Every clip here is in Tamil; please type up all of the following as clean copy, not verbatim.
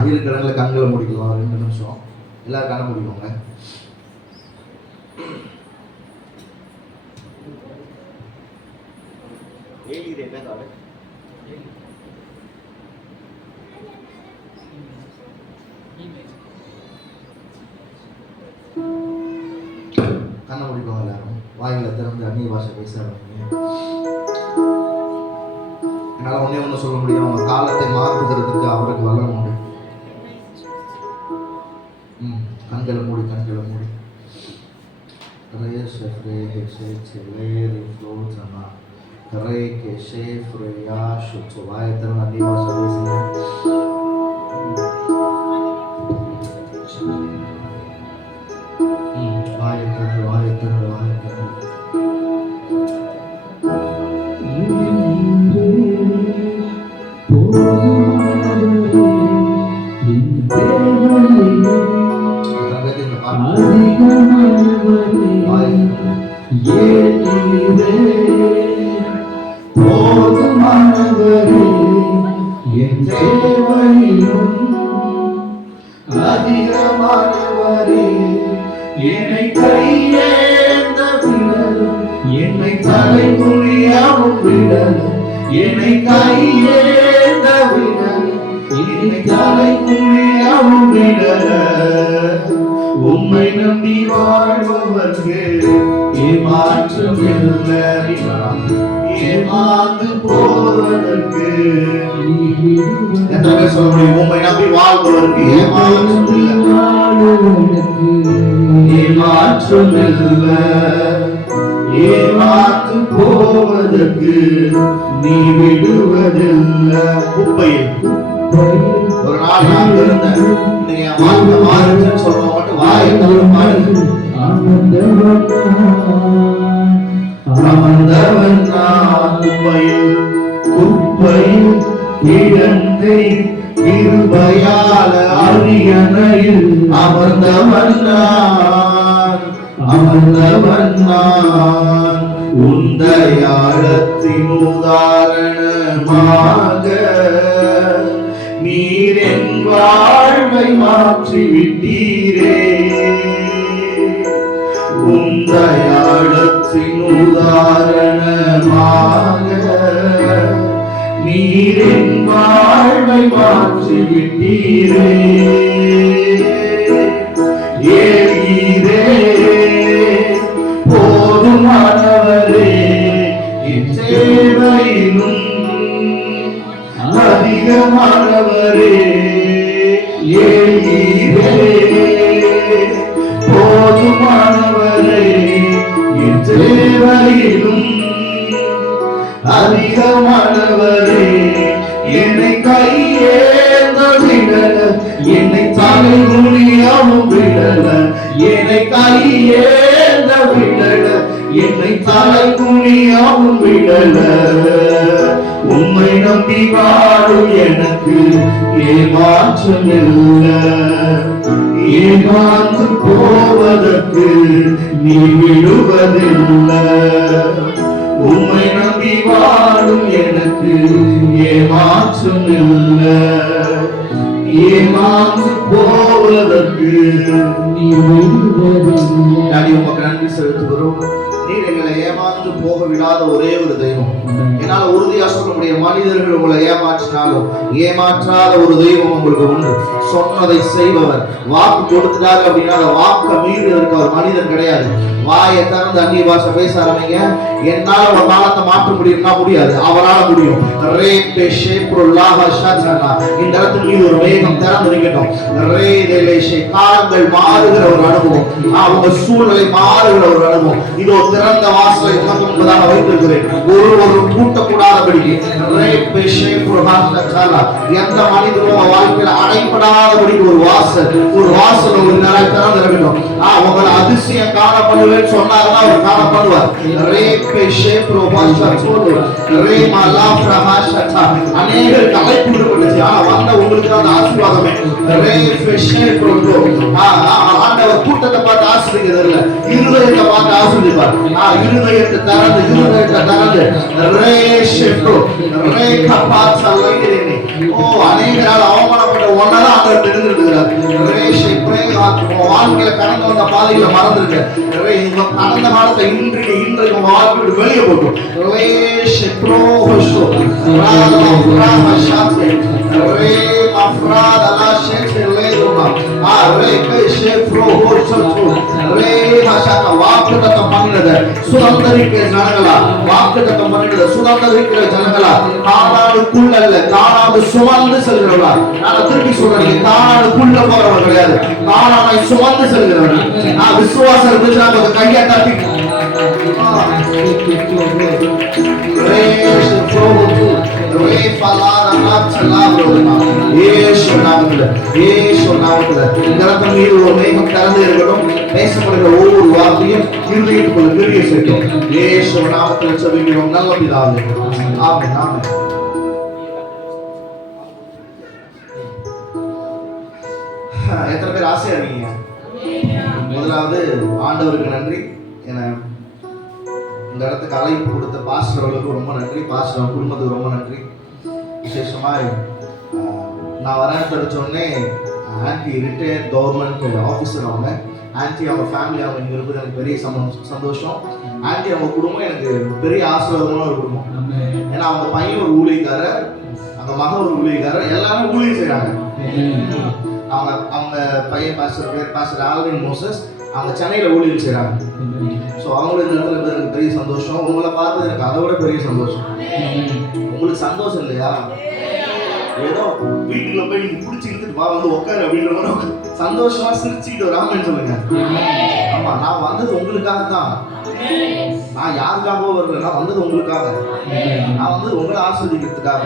கடனில் கண்களை முடிக்கலாம் 2 நிமிஷம். எல்லாரும் கண்ணை முடிக்கோங்க. கண்ணை முடிக்கோங்க. எல்லாரும் வாயில திறந்து அந்நிய பாஷை பேசுறாங்க. என்னால் ஒன்று சொல்ல முடியும், அவங்க காலத்தை மாற்றுகிறதுக்கு அவருக்கு வல்லமை உண்டு. கண்களை மூடி போதுமானவரே என் தேவையிலும் அதிகமானவரே என்னை கையேந்த விடலும் என்னை தலைமுடியாவும் விடலும் என்னை கையேந்த விடலும் என்னை தலைமுடியாவும் விடலும் உம்மை நம்பி வாழ்பவர்க்கு ஏமாற்றம் இல்லை, ஏமாந்து போவதற்கு எத்தனை சொல்ல முடியும்? உம்மை நம்பி வாழ்பவர்க்கு ஏமாற்றம் இல்லை, ஏமாந்து போவதற்கு நீ விடுவதில்லை. குப்பையில் ஒரு நாள் நான் இருந்தேன், வாழ்க்கை மாறுச்சுன்னு சொல்றோம் மட்டும் வாயை தவிர பாருங்க. அமர்ந்தவன் நான் குப்பையில் இடந்தை கிருபையால அரியணையில் அமர்ந்தவன் நான் உந்தையாளத்தின் உதாரணமாக நீர் என் வாழ்வை மாற்றி விட்டீரே. உந்தையாளத்தின் உதாரணமாக நீர் என் வாழ்வை மாற்றி விட்டீரே. ஏறீரே போதுமானவரே என் சேவையிலும் அதிகமானவரே. ஏறீரே போதுமானவரே என் சேவையிலும் அதிகமானவரே. என்னை கையேந்த விடல, என்னை தலைமுடியாவும் விடல, என்னை கையேந்த விடல, என்னை தலைமுடியாவும் விடல. உம்மை நம்பி வாழும் எனக்கு ஏமாற்றம் இல்லை, ஏமாந்து போவதற்கு நீ விடுவதில்லை. உம்மை நம்பி வாழும் எனக்கு ஏமாற்றம் இல்லை, ஏமாந்து போவதற்கு நீ விடுவதில்லை. உமக்கு நன்றி செலுத்துகிறோம். நீர் எங்களை ஏமாந்து போக விடாத ஒரே ஒரு தெய்வம். என்னால உறுதியா சொல்ல முடியும், மனிதர்கள் உங்களை ஏமாற்றினாலும் ஏமாற்றாத ஒரு தெய்வம் உங்களுக்கு உண்டு. சொன்னதை செய்பவர். வாக்கு கொடுத்துட்டாரு அப்படின்னா வாக்க மீறுவதற்கு அவர் மனிதன் கிடையாது. வாயை திறந்து அந்நிய பாஷை பேச ஆரம்பிங்க. என்னால ஒரு காலத்தை மாற்ற முடியும்னா முடியாது, அவரால் முடியும். இந்த இடத்துல மீது ஒரு வேகம் திறந்து நிற்கட்டும். காலங்கள் மாறுகிற ஒரு அனுபவம், அவங்க சூழ்நிலை மாறுகிற ஒரு அனுபவம். இதோ திறந்த வாசலை உணர்ந்ததாக வைத்திருக்கிறேன். ஒரு கூட்டக்கூடாதபடிக்கு எந்த மனிதனும் வாழ்க்கையில் அடைப்படாதபடிக்கு ஒரு வாசல் ஒரு நிலை திறந்து இருக்கட்டும். உங்களை அதிசயம் காணப்படுவேன்னு சொன்னாருன்னா அவர் காணப்படுவார். அநேகருக்கு அழைப்பு விடப்பட்டுச்சு, ஆனா வந்த உங்களுக்கு அந்த ஆசீர்வாதமே. ஆண்டவர் கூட்டத்தை பார்த்து ஆசீர்வதிக்கிறது இல்ல, இருதயத்தை பார்த்து ஆசீர்வதிப்பார். இருதயத்தை திறந்து ரேஷெப்ரோ ரேகபாச்சலைனே. அநேகரால் அவமானப்பட்ட ஒன்னதான் ஆண்டவர் தெரிஞ்சிருக்கிறார். ரேஷெப்ரே வாழ்க்கையில கடந்து வந்த பாதைகளை மறந்துருக்க, கடந்த காலத்தை இன்றைக்கு உங்க வாழ்க்கையோட வெளியே போட்டோம். ரேஷெப்ரோ ஹோஷோ ராமா ஷாத்தே ரே அஃப்ராத் அலா ஷேத்தே லேதுமா ரே கஷெப்ரோ ஹோஷோ ரே மாஷாக வாக்குத்தத்தம் பண்ணினது சுதந்திரிக்கிற ஜனங்களா, வாக்குத்தத்தம் பண்ணினது சுதந்திரிக்கிற ஜனங்களா, கானானுக்குள்ள அல்ல, கானானு சுமந்து செல்கிறவர்களா. நான் திருப்பி சொல்றேன், கானானுக்குள்ள போறவங்க கிடையாது, கானானை சுமந்து செல்கிறவர்கள். விசுவாசம் இருந்துச்சுன்னா கொஞ்சம் கையை தட்டி பேசப்படுகிற ஒவ்வொரு வார்த்தையும் இருதயத்துக்குள்ள பெரிய சேர்க்கும். இயேசு நாமத்தில் ஜெபிக்கிறோம் நல்ல பிதாவே, ஆமென் ஆமென். எத்தனை பேர் ஆசையா இருக்கீங்க? முதலாவது ஆண்டவருக்கு நன்றி. என இந்த இடத்துக்கு அழைப்பு கொடுத்த பாஸ்டர் அவர்களுக்கு ரொம்ப நன்றி, பாஸ்டர் குடும்பத்துக்கு ரொம்ப நன்றி. விசேஷமாக நான் வரேன்னு தெரிஞ்சோடனே ஆன்டி ரிட்டையர்ட் கவர்மெண்ட் ஆஃபீஸர் அவங்க, ஆன்டி அவங்க ஃபேமிலி அவங்க இங்கே இருப்பது எனக்கு பெரிய சந்தோஷம். ஆன்டி அவங்க குடும்பம் எனக்கு பெரிய ஆசீர்வாதமான ஒரு குடும்பம். ஏன்னா அவங்க பையன் ஒரு ஊழியக்காரர், அவங்க மகன் ஒரு ஊழியக்காரர், எல்லாரும் ஊழியம் செய்கிறாங்க. அவங்க பையன் பாஸ்டர் ஆல்வின் மோசஸ், அவங்க சென்னையில் ஊழியம் செய்கிறாங்க. ஸோ அவங்களும் இந்த இடத்துல எனக்கு பெரிய சந்தோஷம். உங்களை பார்த்தது எனக்கு அதை விட பெரிய சந்தோஷம். உங்களுக்கு சந்தோஷம் இல்லையா? ஏதோ வீட்டுக்குள்ள போய் நீங்க பிடிச்சி இழுத்துட்டு வா வந்து உட்காரு அப்படின்ற சந்தோஷமா சிரிச்சுக்கிட்டு வராமன்னு சொல்லுங்க. ஆமா, நான் வந்தது உங்களுக்காக தான். நான் யாருக்காக வரல, நான் வந்தது உங்களுக்காக. நான் வந்து உங்களை ஆஸ்வதிக்கிறதுக்காக.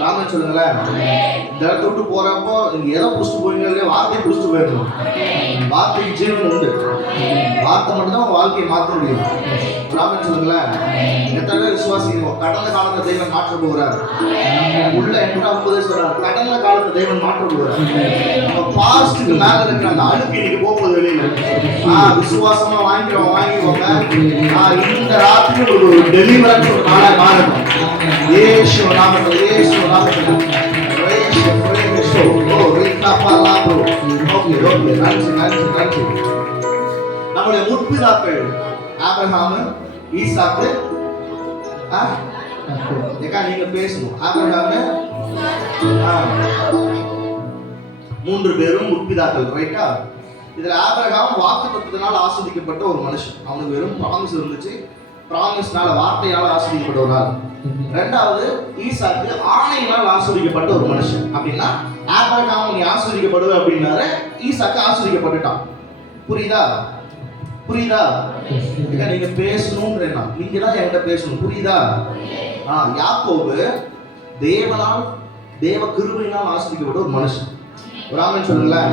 ராமன் சொல்லுங்களேன், இந்த இடத்த விட்டு போறப்போ நீங்க எதை புடிச்சிட்டு போறீங்க இல்லையா, வார்த்தையை புடிச்சிட்டு போயிடணும். வார்த்தைக்கு ஜீவன் உண்டு. வார்த்தை மட்டும் தான் வாழ்க்கையை மாற்ற முடியும். ராமன் சொல்லுங்களேன், எத்தனை பேர் விசுவாசிங்க கடந்த காலத்தை தெய்வம் மாற்ற போகிறார். உள்ள என்ன சொல்றாரு, கடந்த காலத்தை தெய்வம் மாற்ற போகிறார். பாஸ்டுக்கு மேல இருக்கிற அந்த அழுக்கு இன்னைக்கு போகுது வெளியில. விசுவாசமா வாங்கிக்கோங்க. இந்த ராத்திரி ஒரு டெலிவரன்ஸ் ஒரு நாளா மாறணும். இயேசு நாமத்தில், இயேசு நாமத்தில். நம்முடைய முற்பிதாக்கள் ஆபிரகாம், ஈசாக்கு, நீங்க பேசணும். ஆபிரகாம், மூன்று பேரும் முற்பிதாக்கள், ரைட்டா? இதுல ஆபிரகாம் வாக்குத்தத்தத்தினால் ஆஸ்வதிக்கப்பட்ட ஒரு மனுஷன். அவனுக்கு வெறும் ப்ராமிஸ் இருந்துச்சு, ப்ராமிஸ்னால வார்த்தையால் ஆஸ்வதிக்கப்பட்ட ஒரு ஆள். ரெண்டாவது ஈசாக்கு ஆணையினால் ஆஸ்வதிக்கப்பட்ட ஒரு மனுஷன். அப்படின்னா ஆபிரகாம் நீ ஆஸ்வதிக்கப்படுவ அப்படின்னாரு, ஈசாக்கு ஆஸ்வதிக்கப்பட்டுட்டான். புரியுதா? புரியுதா? நீங்க பேசணும்ன்றா, நீங்க தான் என்கிட்ட பேசணும். புரியுதா? யாக்கோபு தேவனால், தேவ கிருபையினால் ஆஸ்வதிக்கப்பட்ட ஒரு மனுஷன். ஒரு ஆமென் சொல்லுங்களேன்.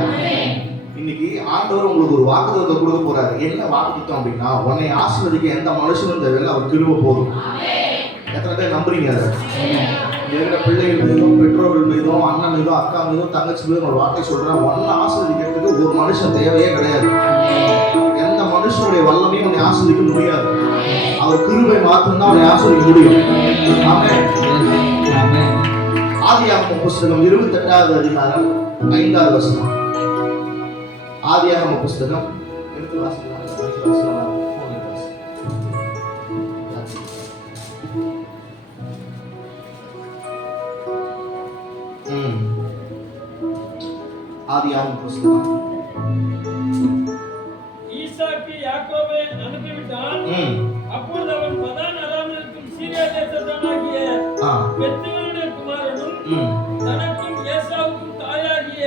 இன்னைக்கு ஆண்டவர் உங்களுக்கு ஒரு வாக்குத்தத்தத்தை கொடுக்க போறாரு. என்ன வாக்குத்தத்தம் அப்படின்னா, உன்னை ஆசீர்வதிக்க எந்த மனுஷனும் தேவையில்லை, அவர் கிருபை போதும். எத்தனை பேர் நம்புறீங்க? அதை இருக்கிற பிள்ளைகள் மீதும், பெற்றோர்கள் மீதும், அண்ணன் மீதும், அக்கா மீதும், தங்கச்சி மீதும் ஒரு வார்த்தை சொல்றேன், ஒன்னை ஆசீர்வதிக்கிறதுக்கு ஒரு மனுஷன் தேவையே கிடையாது. எந்த மனுஷனுடைய வல்லமையும் உன்னை ஆசீர்வதிக்க முடியாது. அவர் கிருபை மாத்திரம்தான் அவனை ஆசீர்வதிக்க முடியும். ஆமென். ஆதியாகமம் புஸ்தகம் 28வது அதிகாரம் 5வது வசனம். ஆதியாகம புஸ்தகம் எடுத்து வாசிக்கலாம். ஆதியாகம புஸ்தகம். ஈசாக்கு யாக்கோபை அனுப்பிவிட்டான். அப்பொழுது அவன் பதான் அராமில் இருக்கும் சீரியா தேசத்தானாகிய பெத்துவேலுடைய குமாரனும் தனக்கும் ஏசாவுக்கும் தாயாகிய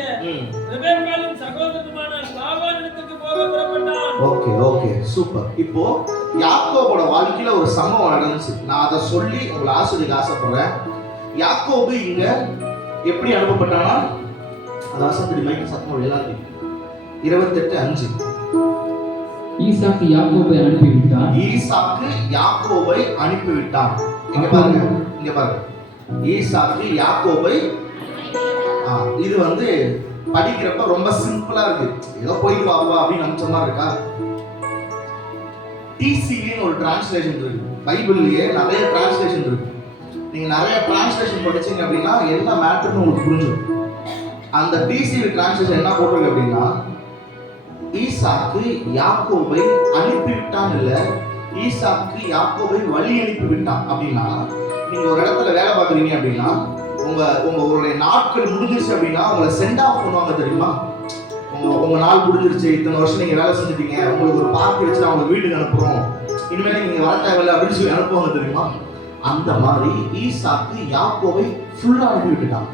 ரெபெக்காளின் சகோதரனுமான லாபானிடத்துக்கு போக புறப்பட்டான். Okay super. இப்போ யாக்கோபோட வாழ்க்கையில ஒரு சம்பவம் நடந்துச்சு. நான் அதை சொல்லி உங்களை ஆசிரியர் ஆசைப்படுறேன். யாக்கோபு இங்க எப்படி அனுப்பப்பட்டானா, அந்த வசனத்துக்கு மைக்கு சத்தமா எல்லாத்தையும் 28:5. ஈசாக்கு யாக்கோபை அனுப்பிவிட்டான். ஈசாக்கு யாக்கோபை அனுப்பிவிட்டான். இங்க பாருங்க. ஈசாக்கு யாக்கோபை, இது வந்து படிக்கிறப்ப ரொம்ப சிம்பிளா இருக்கு, ஏதோ போயிட்டு வாப்பா அப்படின்னு நினைச்ச மாதிரி இருக்கா? டிசின்னு ஒரு டிரான்ஸ்லேஷன் இருக்கு, பைபிள்லயே நிறைய டிரான்ஸ்லேஷன் இருக்கு. நீங்க நிறைய டிரான்ஸ்லேஷன் படிச்சீங்க அப்படின்னா என்ன மேட்டர்னு உங்களுக்கு புரிஞ்சிடும். அந்த டிசிவி டிரான்ஸ்லேஷன் என்ன போட்டிருக்கு அப்படின்னா, ஈசாக்கு யாக்கோபை அனுப்பிவிட்டான் இல்ல, ஈசாக்கு யாக்கோபை வழி அனுப்பி விட்டான். அப்படின்னா நீங்க ஒரு இடத்துல வேலை பார்க்குறீங்க அப்படின்னா உங்களுடைய நாட்கள் முடிஞ்சிருச்சு அப்படின்னா உங்களை சென்ட் ஆஃப் பண்ணுவாங்க தெரியுமா? உங்க நாள் முடிஞ்சிருச்சு, இத்தனை வருஷம் நீங்க வேலை செஞ்சுட்டீங்க, உங்களுக்கு ஒரு பார்ட்டி வச்சு அவங்க வீட்டுக்கு அனுப்புறோம், இனிமேல் நீங்க வர தேவையில்லை அப்படின்னு சொல்லி அனுப்புவாங்க தெரியுமா? அந்த மாதிரி ஈசாக்கு யாக்கோபை ஃபுல்லா அனுப்பி விட்டுட்டான்.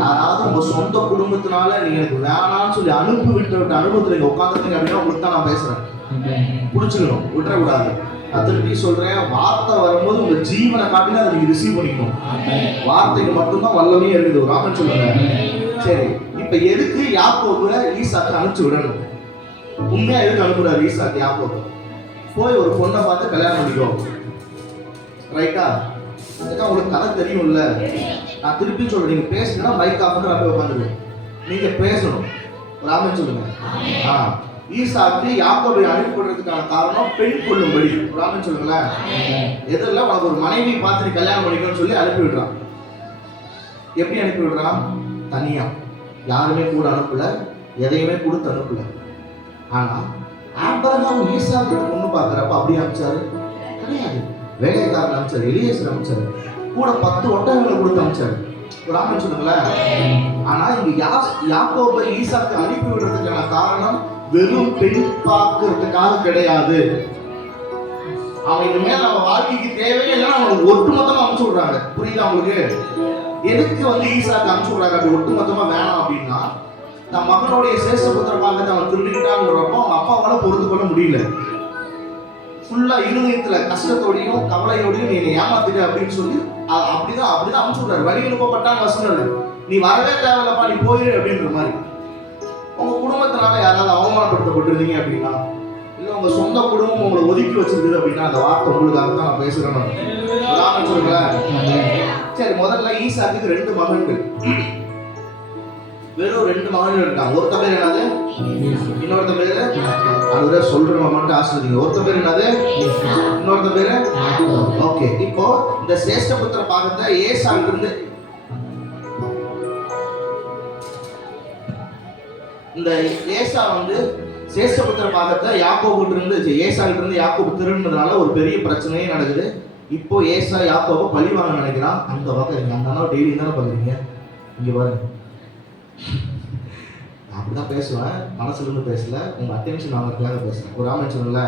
யாராவது உங்க சொந்த குடும்பத்தினால நீங்க எனக்கு வேணாம்னு சொல்லி அனுப்பி விட்ட அனுபவத்துல நீங்க உட்காந்துருக்கீங்க அப்படின்னா உங்களுக்கு தான் நான் பேசுறேன். புடிச்சுக்கணும், விட்டுறக்கூடாது. நான் திருப்பி சொல்றேன், வார்த்தை வரும்போது உங்க ஜீவனை காட்டினா அதை நீங்க ரிசீவ் பண்ணிக்கணும். வார்த்தைக்கு மட்டும்தான் வல்லமையே இருக்குது. ஒரு ஆமன் சொல்லுங்க. சரி, இப்ப எதுக்கு யாக்கோபு ஈசாக்கு அனுப்பிச்சு விடணும்? உண்மையா எதுக்கு அனுப்புறாரு ஈசாக்கு யாக்கோபு? போய் ஒரு பொண்ணை பார்த்து கல்யாணம் பண்ணிக்கோ, ரைட்டா? உங்களுக்கு கதை தெரியும்ல. நான் திருப்பி சொல்றேன், நீங்க பேசுனா மைக் ஆஃப் பண்ணி போய் உட்காந்துருவேன். நீங்க பேசணும். ஒரு ஆமன் சொல்லுங்க. ஈசாக்கு யாக்கோபை அனுப்பிடுறதுக்கான காரணம் பெண் கொள்ளும்படி. ஒரு ஆமன் சொல்லுங்களேன். எதிரில் உனக்கு ஒரு மனைவி பார்த்து நீ கல்யாணம் பண்ணிக்கணும்னு சொல்லி அனுப்பி விடுறான். எப்படி அனுப்பி விடுறான்? தனியா, யாருமே கூட அனுப்பல, எதையுமே கொடுத்து அனுப்பல. ஆனா ஆபிரகாம் ஈசாக்கு பொண்ணு பார்க்கறப்ப அப்படி அனுப்பிச்சாரு கிடையாது. வேலைக்காரன் அனுப்பிச்சாரு, எலியேசர் அனுப்பிச்சாரு, கூட 10 ஒட்டகங்களை கொடுத்து அனுப்பிச்சாரு. ஒரு ஆமன் சொல்லுங்களேன். ஆனா இங்க யாக்கோபை ஈசாக்கு அனுப்பி விடுறதுக்கான காரணம் வெறும் பெண் பார்க்கறதுக்காக கிடையாது. அவன் இனிமேல் நம்ம வாழ்க்கைக்கு தேவையே இல்லைன்னா அவன் ஒட்டுமொத்தமா அனுப்பிச்சு விடுறாங்க. புரியுதா உங்களுக்கு? எதுக்கு ஈசாக்கு அனுப்பிச்சு விடுறாங்க அப்படி ஒட்டுமொத்தமா வேணாம் அப்படின்னா, தன் மகனுடைய சேஷபுத்திர பாகத்தை அவன் திருடிக்கிட்டான்றப்போ அவங்க அப்பாவால பொறுத்து கொள்ள முடியல. ஃபுல்லா இருதயத்துல கஷ்டத்தோடையும் கவலையோடையும் நீ ஏமாத்திட்ட அப்படின்னு சொல்லி அப்படிதான் அனுப்பிச்சு விடுறாரு. வழி அனுப்பப்பட்டான்னு வசனம், நீ வரவே தேவையில்லப்பா, நீ போயிரு அப்படின்ற மாதிரி. உங்க குடும்பத்தினால யாராவது அவமானப்படுத்தப்பட்டிருந்தீங்க அப்படின்னா, இல்ல உங்க சொந்த குடும்பம் உங்களை ஒதுக்கி வச்சிருக்குது அப்படின்னா, அந்த வார்த்தை உங்களுக்காக தான் நான் பேசுறேன். சொல்லுங்களேன். சரி, முதல்ல ஈசாக்கு 2 மகன்கள், வெறும் 2 மகன்கள் இருக்காங்க. ஒருத்த பேர் என்னது? இன்னொருத்த பேரு அதுவே சொல்றவங்க மட்டும் ஆசிரியர். ஒருத்த பேர் என்னது? இன்னொருத்த பேரு. ஓகே, இப்போ இந்த சேஷ்டபுத்திர பாகத்தை ஏசாவுக்கு இருந்து இந்த ஏசா சேஷ்டபுத்திர பாகத்தை யாக்கோபுட்டு இருந்து ஏசாகிட்ட இருந்து யாக்கோபு திருடுனதுனால ஒரு பெரிய பிரச்சனையே நடக்குது. இப்போ ஏசா யாக்கோபை பழி வாங்க நினைக்கிறான். அந்த வகை அந்த அண்ணா டெய்லி தானே பாக்குறீங்க, இங்க பாருங்க. அப்படிதான் பேசுவேன், மனசுல இருந்து பேசல, உங்க அட்டென்ஷன் வாங்கறதுக்காக பேசுறேன். ஒரு ஆமன் சொல்லுங்கள.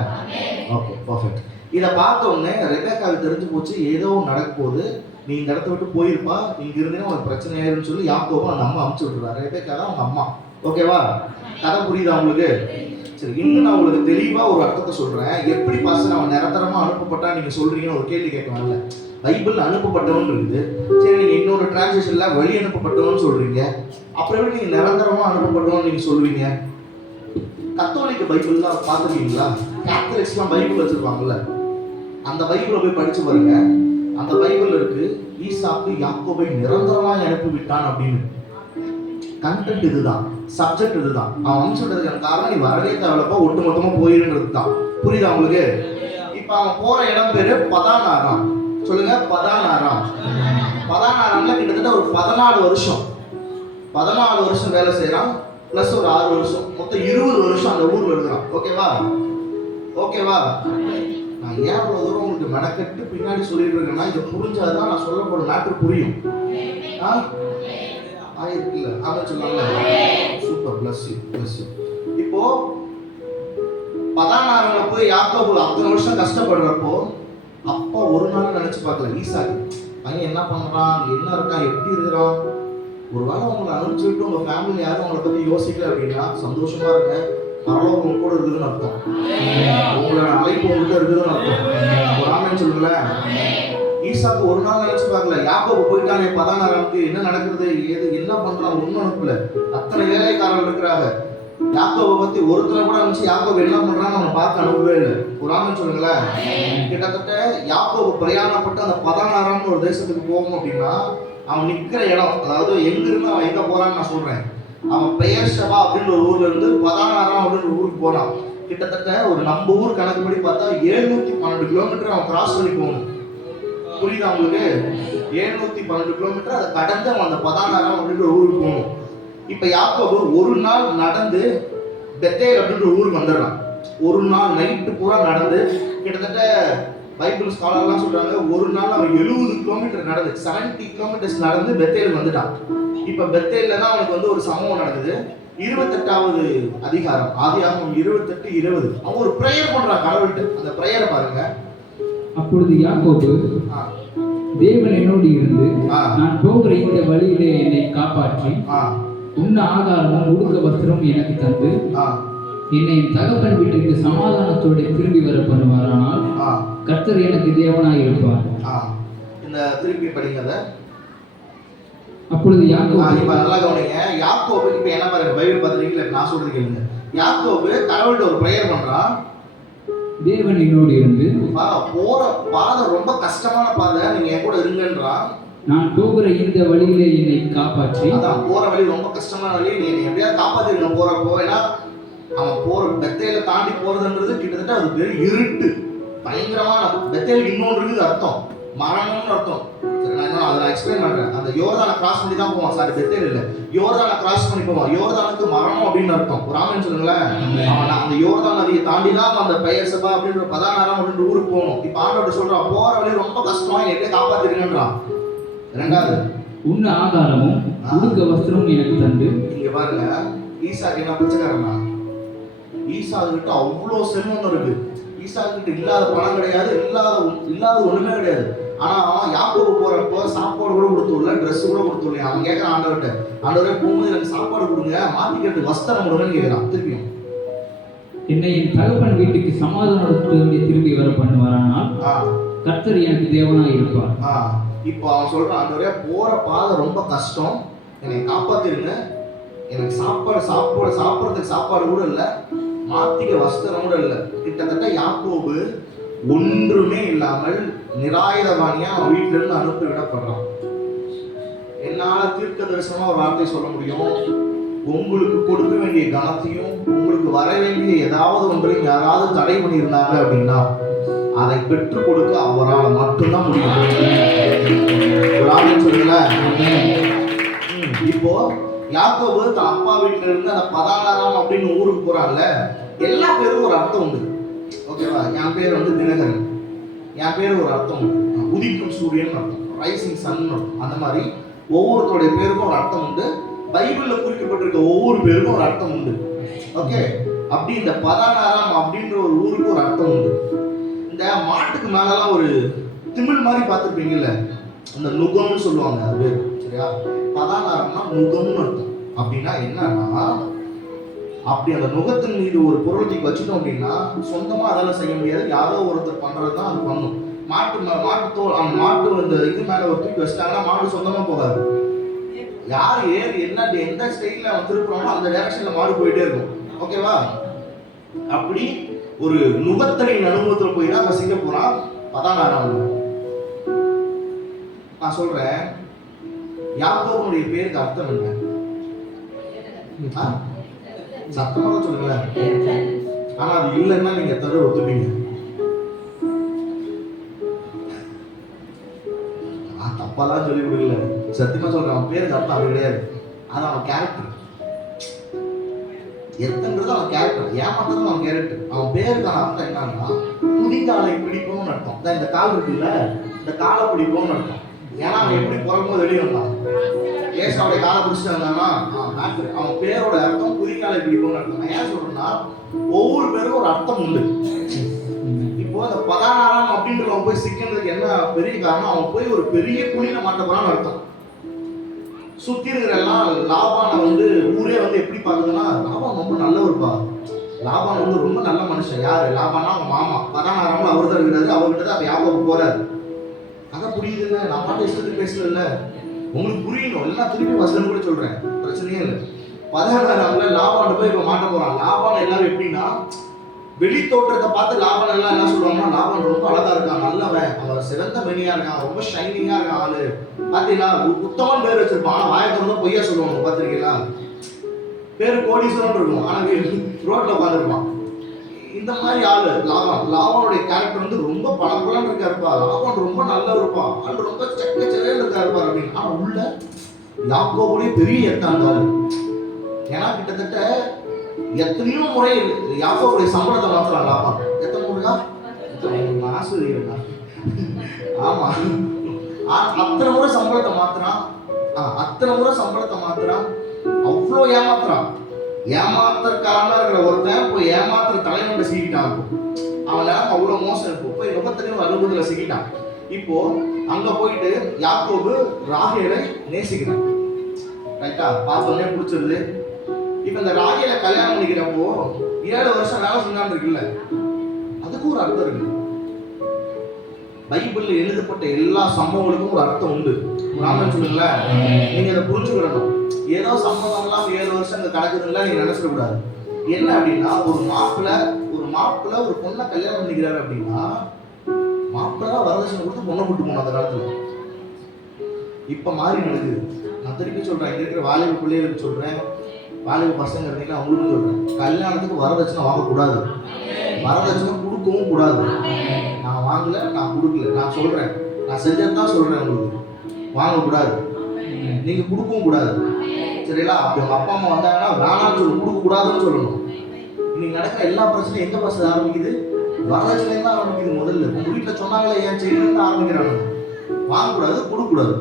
Okay, perfect. இதை பார்த்த உடனே ரெபேக்காவுக்கு தெரிஞ்சு போச்சு, ஏதோ நடக்க போகுது, நீ இந்த இடத்த விட்டு போயிருப்பா, இங்க இருந்தீங்கன்னா உனக்கு பிரச்சனை ஆயிருன்னு சொல்லி யாக்கோபு அந்த அம்மா அனுப்பிச்சு விட்டுறாரு. ரெபேக்கா தான் அவங்க அம்மா. ஓகேவா? கதை புரியுதா உங்களுக்கு? சரி, இன்னும் நான் உங்களுக்கு தெளிவா ஒரு அர்த்தத்தை சொல்றேன். எப்படி பாஸ்டர் அவன் நிரந்தரமா அனுப்பப்பட்டா நீங்க சொல்றீங்கன்னு ஒரு கேள்வி கேட்கலாம்ல. பைபிள் அனுப்பப்பட்டவன் இருக்குது, சரி நீங்க இன்னொரு டிரான்ஸ்லேஷன்ல வழி அனுப்பப்பட்டவன் சொல்றீங்க, அப்புறம் எப்படி நீங்க நிரந்தரமா அனுப்பப்பட்டவன் நீங்க சொல்லுவீங்க? கத்தோலிக்க பைபிள்லாம் பார்த்துருக்கீங்களா? கேத்தலிக்ஸ்லாம் பைபிள் வச்சிருப்பாங்கல்ல, அந்த பைபிளை போய் படிச்சு பாருங்க. அந்த பைபிள் இருக்கு, ஈசாக்கு யாக்கோபை நிரந்தரமாக அனுப்பி விட்டான் அப்படின்னு. கண்டென்ட் இதுதான், சப்ஜெக்ட் இதுதான். அவன் அனுப்பிச்சு விட்டதுக்கான காரணம் நீ வரவே தேவையில்லப்பா, ஒட்டு மொத்தமா போயிருன்றது தான். புரியுதா உங்களுக்கு? இப்ப அவன் போற இடம் பேரு பதானாராம். சொல்லுங்க, பதானாராம். பதானாராம்ல கிட்டத்தட்ட ஒரு 14 வருஷம் வேலை செய்யறான், பிளஸ் ஒரு 6 வருஷம், மொத்தம் 20 வருஷம் அந்த ஊர்ல இருக்கிறான். ஓகேவா? நான் ஏன் அவ்வளவு தூரம் உங்களுக்கு மெனக்கெட்டு பின்னாடி சொல்லிட்டு இருக்கேன்னா, இதை புரிஞ்சாதான் நான் சொல்ல போற மேட்டர் புரியும். ஆயிருக்குல்ல, அதான் சொன்னாங்க. Super, bless you. இப்போ பதானாராம்ல போய் யாக்கோபு அத்தனை வருஷம் கஷ்டப்படுறப்போ அப்பா ஒரு நாள் நினைச்சு பார்க்கல, ஈசாக்கு பையன் என்ன பண்றான், என்ன இருக்கான், எப்படி இருக்கிறான். ஒருவேளை உங்களை அனுப்பிச்சு விட்டு உங்க ஃபேமிலி யாரும் உங்களை பத்தி யோசிக்கல அப்படின்னா சந்தோஷமா இருக்க, பரவாயில்ல உங்க கூட இருக்குதுன்னு அர்த்தம். உங்களோட அழைப்பு உங்ககிட்ட இருக்குதுன்னு அர்த்தம். ஒரு ஆமேன்னு சொல்லுங்களேன். ஈசாக்கு ஒரு நாள் நினைச்சு பார்க்கல, யாக்கோபு போயிட்டானே பதானாராமுக்கு, என்ன நடக்குது, என்ன பண்றான், ஒன்னும் அனுப்பல. அத்தனை வேலைக்காரர்கள் இருக்கிறாங்க. யாக்கோபை பத்தி ஒருத்தரை கூட நினைச்சு யாக்கோபு என்ன பண்றான்னு அவனை பார்த்து அனுப்பவே இல்லை. ஒரு ஆமேன்னு சொல்லுங்களேன். கிட்டத்தட்ட யாக்கோபு பிரயாணப்பட்டு அந்த பதானாராம்னு ஒரு தேசத்துக்கு போகணும் அப்படின்னா அவன் நிற்கிற இடம், அதாவது எங்கிருந்து அவன் எங்க போறான்னு நான் சொல்றேன், அவன் பெயர் ஷபா அப்படின்னு ஒரு ஊர்ல இருந்து பதானாராம் அப்படின்னு ஒரு ஊருக்கு போனான். கிட்டத்தட்ட ஒரு நம்ம ஊர் கணக்குப்படி பார்த்தா 712 கிலோமீட்டர் அவன் கிராஸ் பண்ணி போகணும். புரியுதா உங்களுக்கு? 712 கிலோமீட்டர் அதை கடந்து அவன் அந்த பதானாராம் அப்படின்ற ஊருக்கு போகணும். இப்ப யாக்கோபு ஒரு நாள் நடந்து பெத்தேல் அப்படின்ற ஊருக்கு வந்துடுறான். ஒரு நாள் நைட்டு பூரா நடந்து, கிட்டத்தட்ட பைபிள் ஸ்காலர்லாம் சொல்றாங்க ஒரு நாள் அவன் 70 கிலோமீட்டர் நடந்து 70 கிலோமீட்டர்ஸ் நடந்து பெத்தேல் வந்துட்டான். இப்ப பெத்தேல்ல தான் அவனுக்கு வந்து ஒரு சம்பவம் நடக்குது. 28வது அதிகாரம் ஆதியாகமம் 28:20 அவன் ஒரு பிரேயர் பண்றான் கடவுள்கிட்ட. அந்த பிரேயரை பாருங்க. அப்பொழுது யாக்கோபு, தேவன் என்னோடு இருந்து நான் போகிற இந்த வழியிலே என்னை காப்பாற்றி உண்ண ஆகாரமும் உடுக்க வஸ்திரம் எனக்கு தந்து என்னை என் தகப்பன் வீட்டிற்கு சமாதானத்தோடு திரும்பி வர பண்ணுவாரானால் கர்த்தர் எனக்கு தேவனாய் இருப்பார். இந்த திருப்பி படிங்க. அப்பொழுது யாக்கோபு, இப்ப நல்லா கவனிங்க. யாக்கோபு இப்ப என்ன பாருங்க, பைபிள் பாத்துறீங்களா? நான் சொல்றது கேளுங்க. யாக்கோபு கடவுள்கிட்ட ஒரு பிரேயர் பண்றான். தேவன் என்னோடு இருந்து போற பாதை ரொம்ப கஷ்டமான பாதை, நீங்க என் கூட இருங்கன்றான். நான் போகிற இந்த வழியிலே என்னை காப்பாற்றி, அதான் போற வழி ரொம்ப கஷ்டமான வழி, நீ எப்படியாவது காப்பாத்திருங்க போறப்போ. ஏன்னா அவன் போற பெத்தேல தாண்டி போறதுன்றது கிட்டத்தட்ட அது பேர் இருட்டு, பயங்கரமான. பெத்தேலுக்கு இன்னொன்று இருக்குது அர்த்தம், மரணம்னு அர்த்தம். சரி, நான் அதை எக்ஸ்பிளைன் பண்றேன். அந்த யோர்தானை கிராஸ் பண்ணி தான் போவான். சாரி, பெத்தேல் இல்ல, யோர்தானை கிராஸ் பண்ணி போவான். யோர்தானுக்கு மரணம் அப்படின்னு அர்த்தம். ஒரு ஆமென் சொல்லுங்களேன். அவன் அந்த யோர்தான் நதியை தாண்டி தான் அந்த பெயர் சபா அப்படின்ற பதானாராம் அப்படின்ற ஊருக்கு போகணும். இப்ப ஆண்டோட சொல்றான் போற வழி ரொம்ப கஷ்டம், என்னை காப்பாத்திருங்கன்றான். ரெண்டாவது, உண்ண ஆகாரமும் உடுக்க வஸ்திரமும் எனக்கு தந்து. இங்க பாருங்க, ஈசாக்கு என்ன பிச்சைக்காரனா? ஈசாக்கு கிட்ட அவ்வளோ செல்வம் இருக்கு. ஈசாக்கு கிட்ட இல்லாத பணம் கிடையாது, இல்லாத ஒண்ணுமே கிடையாது. ஆனா அவன் யாக்கோபு போறப்போ சாப்பாடு கூட கொடுத்துடல, ட்ரெஸ் கூட கொடுத்துடல. அவன் கேட்கறான் ஆண்டவர்கிட்ட, ஆண்டவரே போகும்போது எனக்கு சாப்பாடு கொடுங்க, மாத்திக்கிறதுக்கு வஸ்திரம் கொடுங்கன்னு கேட்கறான். திருப்பியும் என்னை என் தகப்பன் வீட்டுக்கு சமாதானத்தோடு திரும்பி வர பண்ணுவாரானால் கர்த்தர் எனக்கு தேவனாய் இருப்பார். இப்போ அவன் சொல்றான், ஆண்டவரே போற பாதை ரொம்ப கஷ்டம், என்னை காப்பாத்திருங்க, எனக்கு சாப்பிட்றதுக்கு சாப்பாடு கூட இல்லை, மாத்திக்க வஸ்திரம் கூட இல்லை. கிட்டத்தட்ட யாக்கோபு ஒன்றுமே இல்லாமல் நிராயுதபாணியா அவன் வீட்டுல இருந்து அனுப்பி விடப்படுறான். என்னால தீர்க்க தரிசனமா ஒரு வார்த்தை சொல்ல முடியும், உங்களுக்கு கொடுக்க வேண்டிய கனத்தையும் உங்களுக்கு வர வேண்டிய ஏதாவது ஒன்றையும் யாராவது தடை பண்ணியிருந்தாங்க அப்படின்னா அதை பெற்றுக் கொடுக்க அவரால் மட்டும்தான் முடியும். சொல்லுங்க. இப்போ யாக்கோபு தன் அப்பா வீட்டுல இருந்து அந்த பதானாராம் அப்படின்னு ஊருக்கு போறாங்கல்ல, எல்லா பேரும் ஒரு அர்த்தம் உண்டு. ஓகேவா? என் பேர் வந்து தினகரன், என் பேர் ஒரு அர்த்தம் உண்டு. உதிக்கும் சூரியன் அர்த்தம், ரைசிங் சன் அர்த்தம். அந்த மாதிரி ஒவ்வொருத்தருடைய பேருக்கும் ஒரு அர்த்தம் உண்டு. பைபிள்ல குறிக்கப்பட்டிருக்க ஒவ்வொரு பேருக்கும் ஒரு அர்த்தம் உண்டு. ஓகே, அப்படி இந்த பதானாராம் அப்படின்ற ஒரு ஊருக்கு ஒரு அர்த்தம் உண்டு. இந்த மாட்டுக்கு மேலலாம் ஒரு திமிழ் மாதிரி பார்த்துருப்பீங்கல்ல, அந்த நுகம்னு சொல்லுவாங்க அது. சரியா? பதானாரம்னா நுகம்னு அர்த்தம். அப்படின்னா என்னன்னா, அப்படி அந்த நுகத்தின் மீது ஒரு பொருளை வச்சுட்டோம் அப்படின்னா சொந்தமா அதெல்லாம் செய்ய முடியாது, யாரோ ஒருத்தர் பண்றதுதான் அது பண்ணும். மாட்டு தோல், அந்த மாட்டு அந்த இது மேல ஒரு தூக்கி வச்சிட்டாங்கன்னா மாடு சொந்தமா போகாது. யார் ஏறி எந்த ஸ்டைல்ல அவன் திருப்புறானோ அந்த டைரக்ஷன்ல மாடு போயிட்டே இருக்கும். ஓகேவா? அப்படி ஒரு நுகத்தலின் அனுபவத்துல போய் தான் சிங்க போறான் பதானாராம். நான் சொல்றேன், யாக்கோபுடைய பேருக்கு அர்த்தம் என்ன? சத்தமா தான் சொல்லுங்களேன். ஆனா அது இல்லைன்னா நீங்க எத்தனை ஒத்துப்பீங்க? தப்பாலாம் சொல்லி விடல, சத்தியமா சொல்றேன். அவன் பேருக்கு அர்த்தம் அது கிடையாது, அது அவன் கேரக்டர். எத்தன்றது அவன் கேரக்டர், ஏமாத்தது அவன் கேரக்டர். அவன் பேருக்கான அர்த்தம் என்னன்னா குதிகாலை பிடிப்போம்னு அர்த்தம். இந்த கால் இருக்குல்ல, இந்த காலை பிடிப்போம்னு அர்த்தம். ஏன்னா அவன் எப்படி பிறக்கும்போது வெளியே வந்தான், ஏசாவுடைய காலை பிடிச்சிட்டு வந்தானா, அவன் பேரோட அர்த்தம் குதிகாலை பிடிப்போம்னு அர்த்தம். நான் ஏன் சொல்றேன்னா ஒவ்வொரு பேருக்கும் ஒரு அர்த்தம் உண்டு. இப்போ அந்த பதானாராம் அப்படின்றவன் போய் சிக்கிறதுக்கு என்ன பெரிய காரணம், அவன் போய் ஒரு பெரிய குழியில மாட்ட போறான்னு அர்த்தம். சுத்தி இருக்கிற எல்லாம் லாபானை வந்து ஊரே வந்து எப்படி பாக்குதுன்னா, லாபான் ரொம்ப நல்லவருப்பா, லாபான் வந்து ரொம்ப நல்ல மனுஷன். யாரு? லாபானா அவங்க மாமா. பதானாராம்ல அவர் தான் இருக்கிறாரு, அவர்கிட்ட தான் அப்ப யாக்கோபு போறாரு. அதான் புரியுது இல்லை, நான் பாட்டு இஷ்டத்துக்கு பேசல, உங்களுக்கு புரியணும். எல்லாம் திருப்பி வசனம் கூட சொல்றேன், பிரச்சனையே இல்லை. பதானாராம்ல லாபான் போய் இப்ப மாட்ட போறான். லாபான் எல்லாரும் எப்படின்னா வெளி தோற்றத்தை பார்த்து லாபான் எல்லாம் என்ன சொல்லுவாங்கன்னா, லாபான் ரொம்ப அழகா இருக்கான், நல்லவன், அவன் சிறந்த மெனியா இருக்கான், ரொம்ப ஷைனிங்கா இருக்கான் ஆளு. பாத்தீங்களா? உத்தமன் பேர் வச்சிருப்பான், ஆனா வாயத்திலிருந்து பொய்யா சொல்லுவாங்க. பாத்திருக்கீங்களா? பேரு கோடீஸ்வரன் இருக்கும், ஆனா ரோட்ல உட்காந்துருப்பான். இந்த மாதிரி ஆளு லாபானுடைய கேரக்டர் வந்து ரொம்ப பளபளன்னு இருக்காருப்பா, லாபான் ரொம்ப நல்ல இருப்பான், அது ரொம்ப செக்கச்சேன்னு இருக்காருப்பா அப்படின்னு. ஆனா உள்ள யாக்கோபுடைய பெரிய எத்தான் ஆளு. ஏன்னா கிட்டத்தட்ட எத்தனையோ முறை யாக்கோபுடைய சம்பளத்தை மாத்திரம் லாபான். எத்தனை முறையா? ஆசிரியர்களா? ஆமா, அத்தனை முறை சம்பளத்தை மாத்திரான். அத்தனை முறை சம்பளத்தை மாத்திரான். அவ்வளோ ஏமாத்துறான். ஏமாத்துறக்காரனா இருக்கிற ஒருத்தன் போய் ஏமாத்துற தலைவன் சிக்கிட்டான். அவன் நேரம் அவ்வளோ மோசம் இருக்கும். போய் 63 சிக்கிட்டான். இப்போ அங்க போயிட்டு யாக்கோபு ராகேலை நேசிக்கிறான். ரைட்டா? பார்த்தோன்னே பிடிச்சிருது. இப்ப இந்த ராகேலை கல்யாணம் பண்ணிக்கிறப்போ 7 வருஷம் வேலை செஞ்சான்னு இருக்குல்ல, அதுக்கு ஒரு அர்த்தம் இருக்கு. பைபிள்ல எழுதப்பட்ட எல்லா சம்பவங்களுக்கும் ஒரு அர்த்தம் உண்டு. ராமன் சொல்லுங்கள, நீங்க அதை புரிஞ்சுக்கிடணும். ஏதோ சம்பவம் எல்லாம் 7 வருஷம் அங்க கிடக்குதுன்னா நீங்க நினைச்சிடக்கூடாது. என்ன அப்படின்னா, ஒரு மாப்பிள்ள ஒரு பொண்ணை கல்யாணம் பண்ணிக்கிறாரு அப்படின்னா, மாப்பிள்ளை வரதட்சணை கொடுத்து பொண்ணை கூட்டு போகணும். அந்த காலத்துல இப்ப மாறி நடக்குது. நான் திருப்பி சொல்றேன், இங்க இருக்கிற வாலிப பிள்ளைகளுக்கு சொல்றேன், வாலிப பசங்க இருந்தீங்கன்னா அவங்களுக்கும் சொல்றேன், கல்யாணத்துக்கு வரதட்சணை வாங்கக்கூடாது, வரதட்சணை கொடுக்கவும் கூடாது. நான் வாங்கல, நான் கொடுக்கல, நான் சொல்றேன், நான் செஞ்சதான் சொல்றேன். உங்களுக்கு வாங்கக்கூடாது, நீங்க கொடுக்கவும் கூடாது. சரிங்களா? அப்படி உங்க அப்பா அம்மா வந்தாங்கன்னா வேணாம்னு சொல்லி கொடுக்க கூடாதுன்னு சொல்லணும். இன்னைக்கு நடக்கிற எல்லா பிரச்சனையும் எங்க பஸ் ஆரம்பிக்குது? வரதட்சணையும் தான் ஆரம்பிக்குது. முதல்ல உங்க வீட்டுல சொன்னாங்களே ஏன் செய்யணும்னு ஆரம்பிக்கிறாங்க. வாங்கக்கூடாது, கொடுக்கக்கூடாது.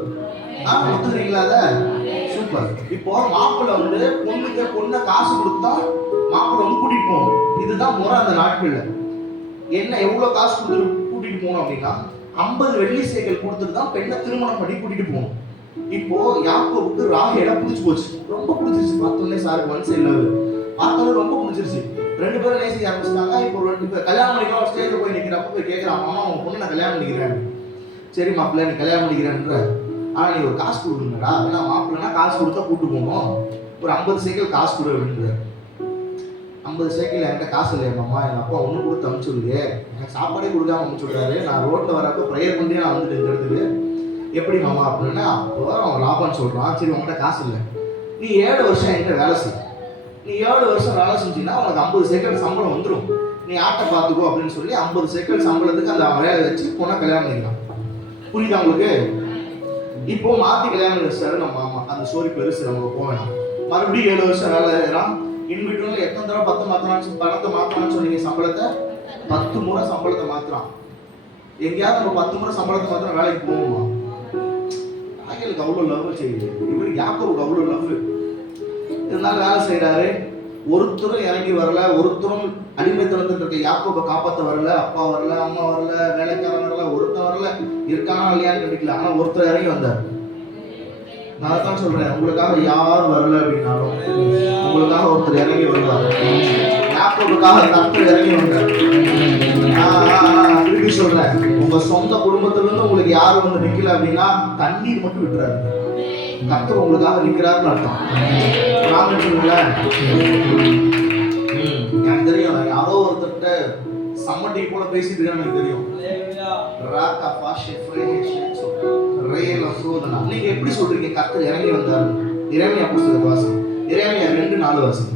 ஒத்துக்கிறீங்களா? அத சூப்பர். இப்போ மாப்பிள்ளை வந்து பொண்ணை காசு கொடுத்தா மாப்பிள்ளை வந்து கூட்டிட்டு போகணும். இதுதான் முறை அந்த நாட்கள்ல. என்ன எவ்வளவு காசு கொடுத்துட்டு கூட்டிட்டு போகணும் அப்படின்னா 50 வெள்ளி சேக்கல் கொடுத்துட்டு தான் பெண்ணை திருமணம் பண்ணி கூட்டிட்டு போகணும். இப்போ யாக்கோபுக்கு ராகேலை பிடிச்சி போச்சு, ரொம்ப பிடிச்சிருச்சு. பார்த்தோன்னே சாருக்கு மனசு இல்லை, பார்த்தோன்னே ரொம்ப பிடிச்சிருச்சு. 2 பேரும் நேசிக்க ஆரம்பிச்சிட்டாங்க. இப்போ கல்யாணம் பண்ணிக்கலாம் ஸ்டேஜ்ல போய் நிற்கிறப்ப போய் கேட்குறான், அம்மா உங்க பொண்ணு நான் கல்யாணம் பண்ணிக்கிறேன். சரி மாப்பிள்ளை நீ கல்யாணம் பண்ணிக்கிறேன்ற, ஆனா நீ ஒரு காசு கொடுக்குறா. ஏன்னா மாப்பிள்ளைனா காசு கொடுத்தா கூட்டு போகணும், ஒரு 50 சேக்கல் காசு கொடு அப்படின்ற. 50 சேக்கல் என்கிட்ட காசு இல்லையா மாமா, எங்கள் அப்பா ஒன்று கொடுத்து அனுப்பிச்சுடுது, எனக்கு சாப்பாடே கொடுக்காம அனுப்பிச்சுடுறாரு, நான் ரோட்டில் வரப்போ ப்ரேயர் பண்ணி நான் வந்துட்டு இந்த இடத்துக்கு, எப்படி மாமா அப்படின்னா. அப்போ அவன் லாபான் சொல்கிறான், சரி உங்கள்கிட்ட காசு இல்லை, நீ 7 வருஷம் என்கிட்ட வேலை செய், நீ 7 வருஷம் வேலை செஞ்சின்னா உனக்கு 50 சேக்கல் சம்பளம் வந்துடும், நீ ஆட்டை பார்த்துக்கோ அப்படின்னு சொல்லி 50 சேக்கல் சம்பளத்துக்கு அந்த வேலை வச்சு பொண்ணை கல்யாணம் பண்ணிக்கலாம். புரியுதா உங்களுக்கு? இப்போ மாற்றி கல்யாணம் வச்சாரு நம்ம மாமா. அந்த ஸ்டோரி பெருசு, நமக்கு போவேன். மறுபடியும் 7 வருஷம் வேலை செய்கிறான். இன்பிட்வீன்ல எத்தனை தடவை பணத்தை மாத்திரான்னு சொன்னீங்க? சம்பளத்தை 10 முறை சம்பளத்தை மாத்திரான். எங்கேயாவது நம்ம 10 முறை சம்பளத்தை மாத்திரம் வேலைக்கு போவோமா? ராகேலுக்கு அவ்வளோ லவ் செய்யுது, இவரு யாக்கோபுக்கு அவ்வளோ லவ். இருந்தாலும் வேலை செய்யறாரு. ஒருத்தரும் இறங்கி வரல, ஒருத்தரும் அடிமைத்தனத்துட்டு இருக்க யாக்கோபை காப்பாற்ற வரல. அப்பா வரல, அம்மா வரல, வேலைக்காரன் வரல, ஒருத்தர் வரல. இருக்கானா இல்லையான்னு கண்டிக்கல, ஆனா ஒருத்தர் இறங்கி வந்தார். நான் தான் சொல்றேன், உங்களுக்காக யார் வரல அப்படின்னாலும் உங்களுக்காக ஒருத்தர் இறங்கி வருவார். யாக்கோபுக்காக கர்த்தர் இறங்கி வந்தார். திருப்பி சொல்றேன், உங்க சொந்த குடும்பத்துல இருந்து உங்களுக்கு யாரும் வந்து நிக்கல அப்படின்னா தண்ணீர் மட்டும் விட்டுறாரு. கர்த்தர் உங்களுக்காக நிக்கிறாருன்னு அர்த்தம். நான் சொல்லுங்களேன், எனக்கு தெரியும், யாரோ ஒருத்தர்கிட்ட சம்மட்டி போல பேசிட்டு இருக்கான்னு எனக்கு தெரியும். நீங்க எப்படி சொல்றீங்க கர்த்தர் இறங்கி வந்தாரு? இறைமையா புஸ்தக வாசம், இறைமையா 2:4 வாசம்.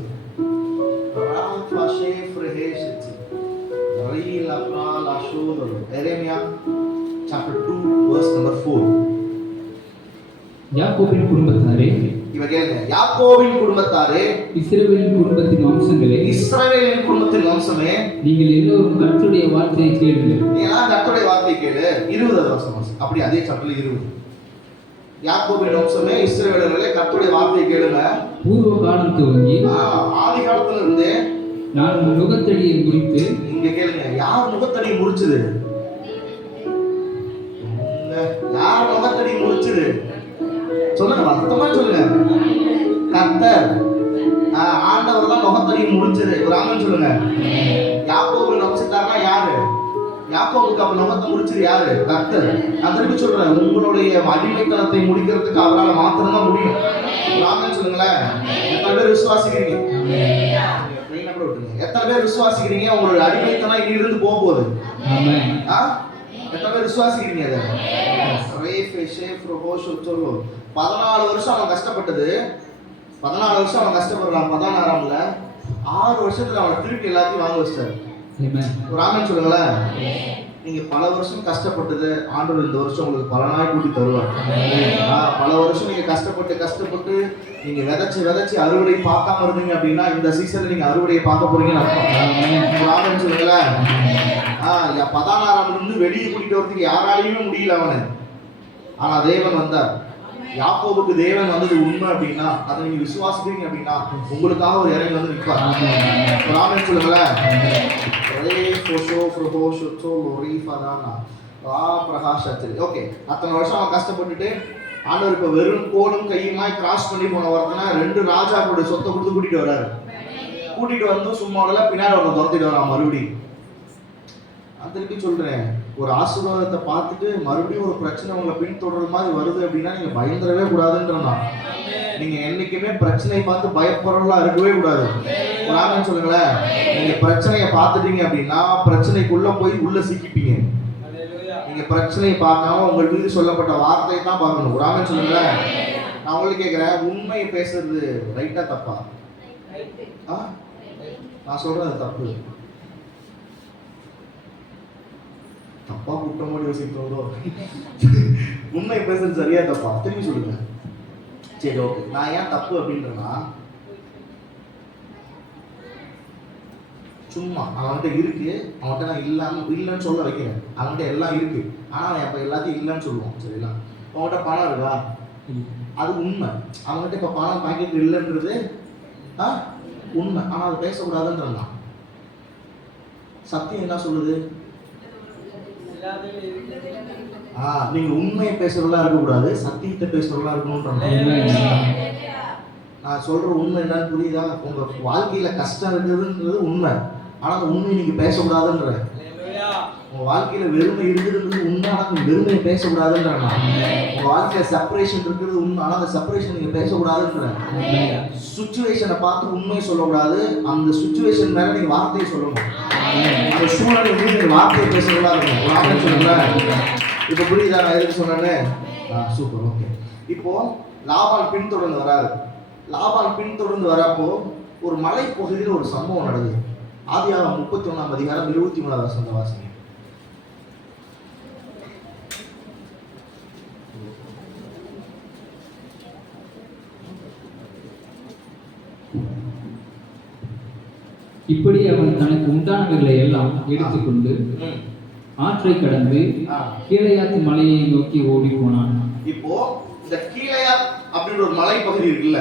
இறைமையா chapter 2 verse number 4. யாக்கோபின் குடும்பத்தாரே, இவ கேளுங்க, யாக்கோபின் குடும்பத்தாரே, இஸ்ரவேலின் குடும்பத்தின் வம்சங்களே, இஸ்ரவேலின் குடும்பத்தின் வம்சமே, நீங்கள் எல்லோரும் கர்த்தருடைய வார்த்தையை கேளுங்கள். நீ எல்லாம் கர்த்தருடைய வார்த்தையை கேளு. 20 வருஷம் அப்படி அதே சாப்டர்ல 20. யாக்கோபின் வம்சமே, இஸ்ரவேலர்களே, கர்த்தருடைய வார்த்தையை கேளுங்க. பூர்வ காலம் துவங்கி ஆதி காலத்துல இருந்தே நான் முகத்தடியை முடித்து. இங்க கேளுங்க, யார் முகத்தடியை முடிச்சது? யார் முகத்தடியை முடிச்சது? சொல்லுங்க, வருத்தமா சொல்லுங்க. கர்த்தர். ஆண்டவர் தான் முகத்தடியை முடிச்சது. ஒரு ஆமென் சொல்லுங்க. யாக்கோபு நம்பிச்சிட்டாருன்னா யாரு? யாக்கோபுக்கு அப்ப முகத்தை முடிச்சது யாரு? கர்த்தர். நான் திருப்பி சொல்றேன், உங்களுடைய அடிமைத்தனத்தை முடிக்கிறதுக்கு அவரால் மாத்திரம்தான் முடியும். ஒரு ஆமென் சொல்லுங்களேன். எத்தனை பேர் விசுவாசிக்கிறீங்க? எத்தனை பேர் விசுவாசிக்கிறீங்க உங்களுடைய அடிமைத்தனம் இனி இருந்து போக போகுது? எத்தனை பேர் விசுவாசிக்கிறீங்க? அதை 14 வருஷம் அவன் கஷ்டப்பட்டது, 14 வருஷம் அவன் கஷ்டப்படுறான். 16ஆம்ல 6 வருஷத்துல அவனை திருப்பி எல்லாத்தையும் வாங்க வச்சிட்டாரு. ஒரு ஆமென் சொல்லுங்களேன். நீங்க பல வருஷம் கஷ்டப்பட்டது ஆண்டவர் இந்த வருஷம் உங்களுக்கு பலனாய் கூட்டி தருவார். பல வருஷம் நீங்க கஷ்டப்பட்டு நீங்க விதைச்சு அறுவடை பார்க்காம இருந்தீங்க அப்படின்னா இந்த சீசன்ல நீங்க அறுவடையை பார்க்க போறீங்கன்னு அர்த்தம். ஒரு ஆமென் சொல்லுங்களேன். 16ஆம்ல இருந்து வெளியே கூட்டிட்டு வரதுக்கு யாராலையுமே முடியல அவனை. ஆனா தேவன் வந்தார். யாக்கோபுக்கு தேவன் வந்தது உண்மை அப்படின்னா அதை நீங்க விசுவாசிக்கிறீங்க அப்படின்னா உங்களுக்காக ஒரு இறங்கி வந்து நிற்பார். ஒரு ஆமென் சொல்லுங்களேன். ஓகே, அத்தனை வருஷம் அவன் கஷ்டப்பட்டுட்டு ஆண்டவர் இப்ப வெறும் கோலும் கையுமாய் கிராஸ் பண்ணி போன ஒருத்தனா 2 ராஜாக்களுடைய சொத்தை கொடுத்து கூட்டிட்டு வர்றாரு. கூட்டிட்டு வந்து சும்மா பின்னாடி ஒருத்தன் துரத்திட்டு வரான் மறுபடியும். திருப்பி சொல்றேன், ஒரு ஆசீர்வாதத்தை பார்த்துட்டு மறுபடியும் ஒரு பிரச்சனை உங்களை பின்தொடர்ற மாதிரி வருது அப்படின்னா நீங்க பயந்துடவே கூடாதுன்றா. நீங்க என்னைக்குமே பிரச்சனையை பார்த்து பயப்படுறவங்களா இருக்கவே கூடாது. ஒரு ஆமென் சொல்லுங்களேன். நீங்க பிரச்சனையை பார்த்துட்டீங்க அப்படின்னா பிரச்சனைக்குள்ள போய் உள்ள சிக்கிப்பீங்க. நீங்க பிரச்சனையை பார்க்காம உங்கள் மீது சொல்லப்பட்ட வார்த்தையை தான் பார்க்கணும். ஒரு ஆமென் சொல்லுங்களேன். நான் உங்களுக்கு கேட்கிறேன், உண்மையை பேசுறது ரைட்டா தப்பா? நான் சொல்றது தப்பு. தப்பா குற்றமோடி யோசிக்கிறதோ? உண்மை பேசுறது சரியா தப்பா? திரும்பி சொல்லுங்க. சரி, ஓகே. நான் ஏன் தப்பு அப்படின்றேன்னா, சும்மா அவன்கிட்ட இருக்கு, அவன்கிட்ட நான் இல்லைன்னு சொல்ல வைக்கிறேன். அவன்கிட்ட எல்லாம் இருக்கு, ஆனா அவன் இப்ப எல்லாத்தையும் இல்லைன்னு சொல்லுவான். சரிங்களா? அவன்கிட்ட பணம் இருக்கா? அது உண்மை. அவன்கிட்ட இப்ப பணம் பாக்கெட் இல்லைன்றது உண்மை. ஆனா அது பேசக்கூடாதுன்றான். சத்தியம் என்ன சொல்லுது? நீங்க உண்மையை பேசுறதா இருக்கக்கூடாது, சத்தியத்தை பேசுறதா இருக்கணும்ன்ற. நான் சொல்ற உண்மை என்னன்னு புரியுதா? உங்க வாழ்க்கையில கஷ்டம் இருக்குதுன்றது உண்மை, ஆனா அந்த உண்மையை நீங்க பேசக்கூடாதுன்ற. உங்க வாழ்க்கையில வெறுமை இருக்குதுன்றது உண்மை, ஆனா நீங்க வெறுமையை பேசக்கூடாதுன்ற. உங்க வாழ்க்கையில செப்பரேஷன் இருக்கிறது உண்மை, ஆனா அந்த செப்பரேஷன் நீங்க பேசக்கூடாதுன்ற. சுச்சுவேஷனை பார்த்து உண்மையை சொல்லக்கூடாது, அந்த சுச்சுவேஷன் மேல நீங்க வார்த்தையை சொல்லணும். அந்த சூழ்நிலை நீங்க வார்த்தையை பேசுறதா இருக்கணும். ஒரு ஆமென் சொல்லுங்களேன். இப்ப புரியுதா நான் எதுக்கு சொன்னேன்னு? Super, okay. இப்போ லாபான் பின்தொடர்ந்து வராரு. லாபான் பின்தொடர்ந்து வரப்போ ஒரு மலை பகுதியில் ஒரு சம்பவம் நடக்குது. ஆதியாகமம் 31ஆம் அதிகாரம் 23ஆவது வசனத்தை வாசிங்க. இப்படி அவன் தனக்கு உண்டானவர்களை எல்லாம் எடுத்துக்கொண்டு ஆற்றை கடந்து கீழையாத்து மலையை நோக்கி ஓடி போனான். இப்போ இந்த கீழையாத் அப்படின்ற ஒரு மலை பகுதி இருக்குல்ல,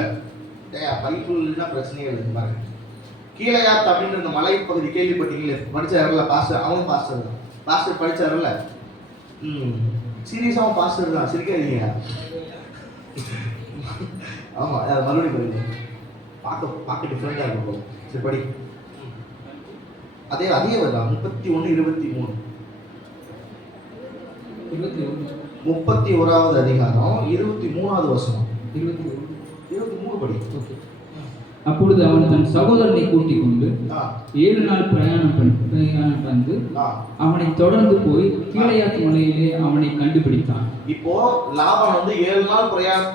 பைபிள்னா பிரச்சனையே இல்லை பாருங்க. கீழையாத் அப்படின்ற இந்த மலை பகுதி கேள்விப்பட்டீங்களே? படிச்சாருல பாஸ்டர், அவங்க பாஸ்டர் தான். பாஸ்டர் படிச்சாருல்ல? சீரியஸாகவும் பாஸ்டர் தான், சிரிக்காதீங்க. ஆமா, மறுபடியும் படிங்க. பார்க்க டிஃப்ரெண்டா இருக்கும் போல. சரி, படி. அதே வரலாம். 31:23 31வது அதிகாரம் 23வது வசனம். 23 படி. அப்பொழுது அவன் தன் சகோதரனை கூட்டிக் கொண்டு 7 நாள் பிரயாணம் வந்து அவனை தொடர்ந்து போய் கீழையாத்து மலையிலே அவனை கண்டுபிடித்தான். இப்போ லாபான் வந்து 7 நாள்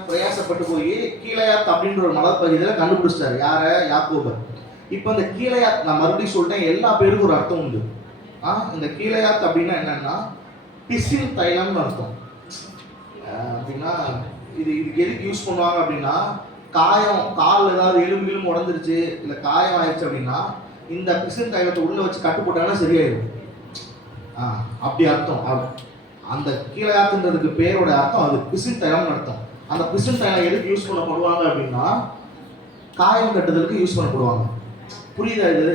பிரயாசப்பட்டு போய் கீழையாத் அப்படின்ற ஒரு மலைப்பகுதியில கண்டுபிடிச்சாரு. யார? யாக்கோபு. இப்போ இந்த கீழையாத், நான் மறுபடியும் சொல்றேன், எல்லா பேருக்கும் ஒரு அர்த்தம் உண்டு. இந்த கீழையாத் அப்படின்னா என்னன்னா பிசில் தைலம்னு அர்த்தம். அப்படின்னா இதுக்கு எதுக்கு யூஸ் பண்ணுவாங்க அப்படின்னா, காயம், கால் ஏதாவது எலும்பு உடஞ்சிருச்சு இல்லை காயம் ஆயிடுச்சு அப்படின்னா இந்த பிசில் தைலத்தை உள்ள வச்சு கட்டு போட்டாங்கன்னா சரியாயிடும். அப்படி அர்த்தம். அந்த கீழையாத்துன்றதுக்கு பேரோட அர்த்தம் அது பிசில் தைலம்னு அர்த்தம். அந்த பிசில் தைலம் எதுக்கு யூஸ் பண்ணப்படுவாங்க அப்படின்னா காயம் கட்டுதலுக்கு யூஸ் பண்ணப்படுவாங்க. புரியுதா? இது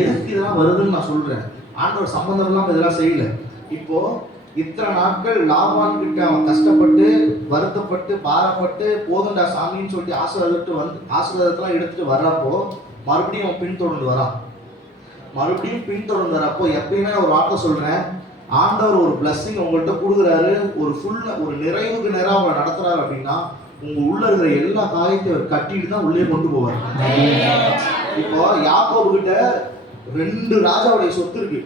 எதுக்கு இதெல்லாம் வருதுன்னு நான் சொல்றேன். ஆண்டவர் சம்பந்தம் இல்லாம இதெல்லாம் செய்யல. இப்போ இத்தனை நாட்கள் லாபான் கிட்ட அவன் கஷ்டப்பட்டு வருத்தப்பட்டு பாரப்பட்டு போதுண்டா சாமின்னு சொல்லிட்டு ஆசீர்வாதத்தெல்லாம் எடுத்துட்டு வர்றப்போ மறுபடியும் அவன் பின்தொடர்ந்து வரான். மறுபடியும் பின்தொடர்ந்து வரப்போ எப்பயுமே ஒரு வார்த்தை சொல்றேன், ஆண்டவர் ஒரு பிளஸ்ஸிங் உங்கள்கிட்ட கொடுக்குறாரு, ஒரு நிறைவுக்கு நேரம் அவங்களை நடத்துறாரு அப்படின்னா உங்க உள்ள இருக்கிற எல்லா காயத்தையும் அவர் கட்டிட்டு தான் உள்ளே கொண்டு போவார். இப்போ யாக்கோபு கிட்ட 2 ராஜாவுடைய சொத்து இருக்கு,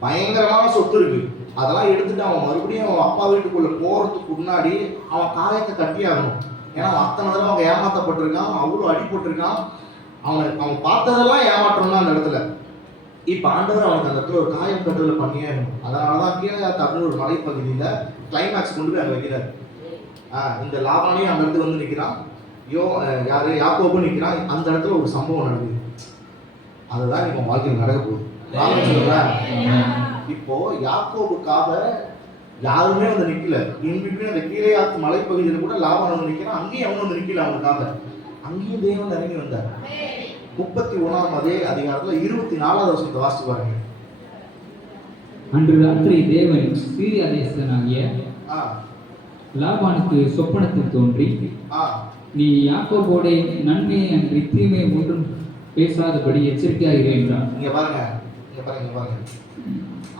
பயங்கரமான சொத்து இருக்கு. அதெல்லாம் எடுத்துட்டு அவன் மறுபடியும் அவன் அப்பா வீட்டுக்குள்ள போறதுக்கு முன்னாடி அவன் காயத்தை கட்டி ஆகணும். ஏன்னா அத்தனை தடவை அவங்க ஏமாத்தப்பட்டிருக்கான், அவ்வளோ அடிபட்டிருக்கான். அவன் பார்த்ததெல்லாம் ஏமாற்றம் தான் அந்த இடத்துல. இப்போ ஆண்டவர் அவனுக்கு அந்த இடத்துல ஒரு காயம் கட்டுதல் பண்ணியே இருக்கணும். அதனால தான் கீழையாத்து அப்படின்னு ஒரு மலைப்பகுதியில் கிளைமேக்ஸ் கொண்டு போய் அங்கே வைக்கிறார். இந்த லாபானையும் அந்த இடத்துல வந்து நிற்கிறான், யாக்கோபு நிற்கிறான். அந்த இடத்துல ஒரு சம்பவம் நடக்குது. அதுதான் இப்போ வாழ்க்கையில் நடக்க போகுது. இப்போ யாக்கோபுக்காக யாருமே வந்து நிக்கல. இன்பிட்வீன் அந்த கீழையாத்து மலைப்பகுதியில் கூட லாபான் வந்து நிற்கிறான். அங்கேயும் அவன் வந்து நிக்கல. அவனுக்காக அங்கேயும் தேவன் இறங்கி வந்தார். 31 அதிகாரத்தில் 24வது வசனத்தை வாசித்து பாருங்க. அன்று ராத்திரி தேவன் சீரியா தேசனாகிய லாபானுக்கு சொப்பனத்தில் தோன்றி, நீ யாக்கோபோட நன்மையை அன்றி தீமையை ஒன்றும் பேசாதபடி எச்சரிக்கையாக என்றான். இங்க பாருங்க,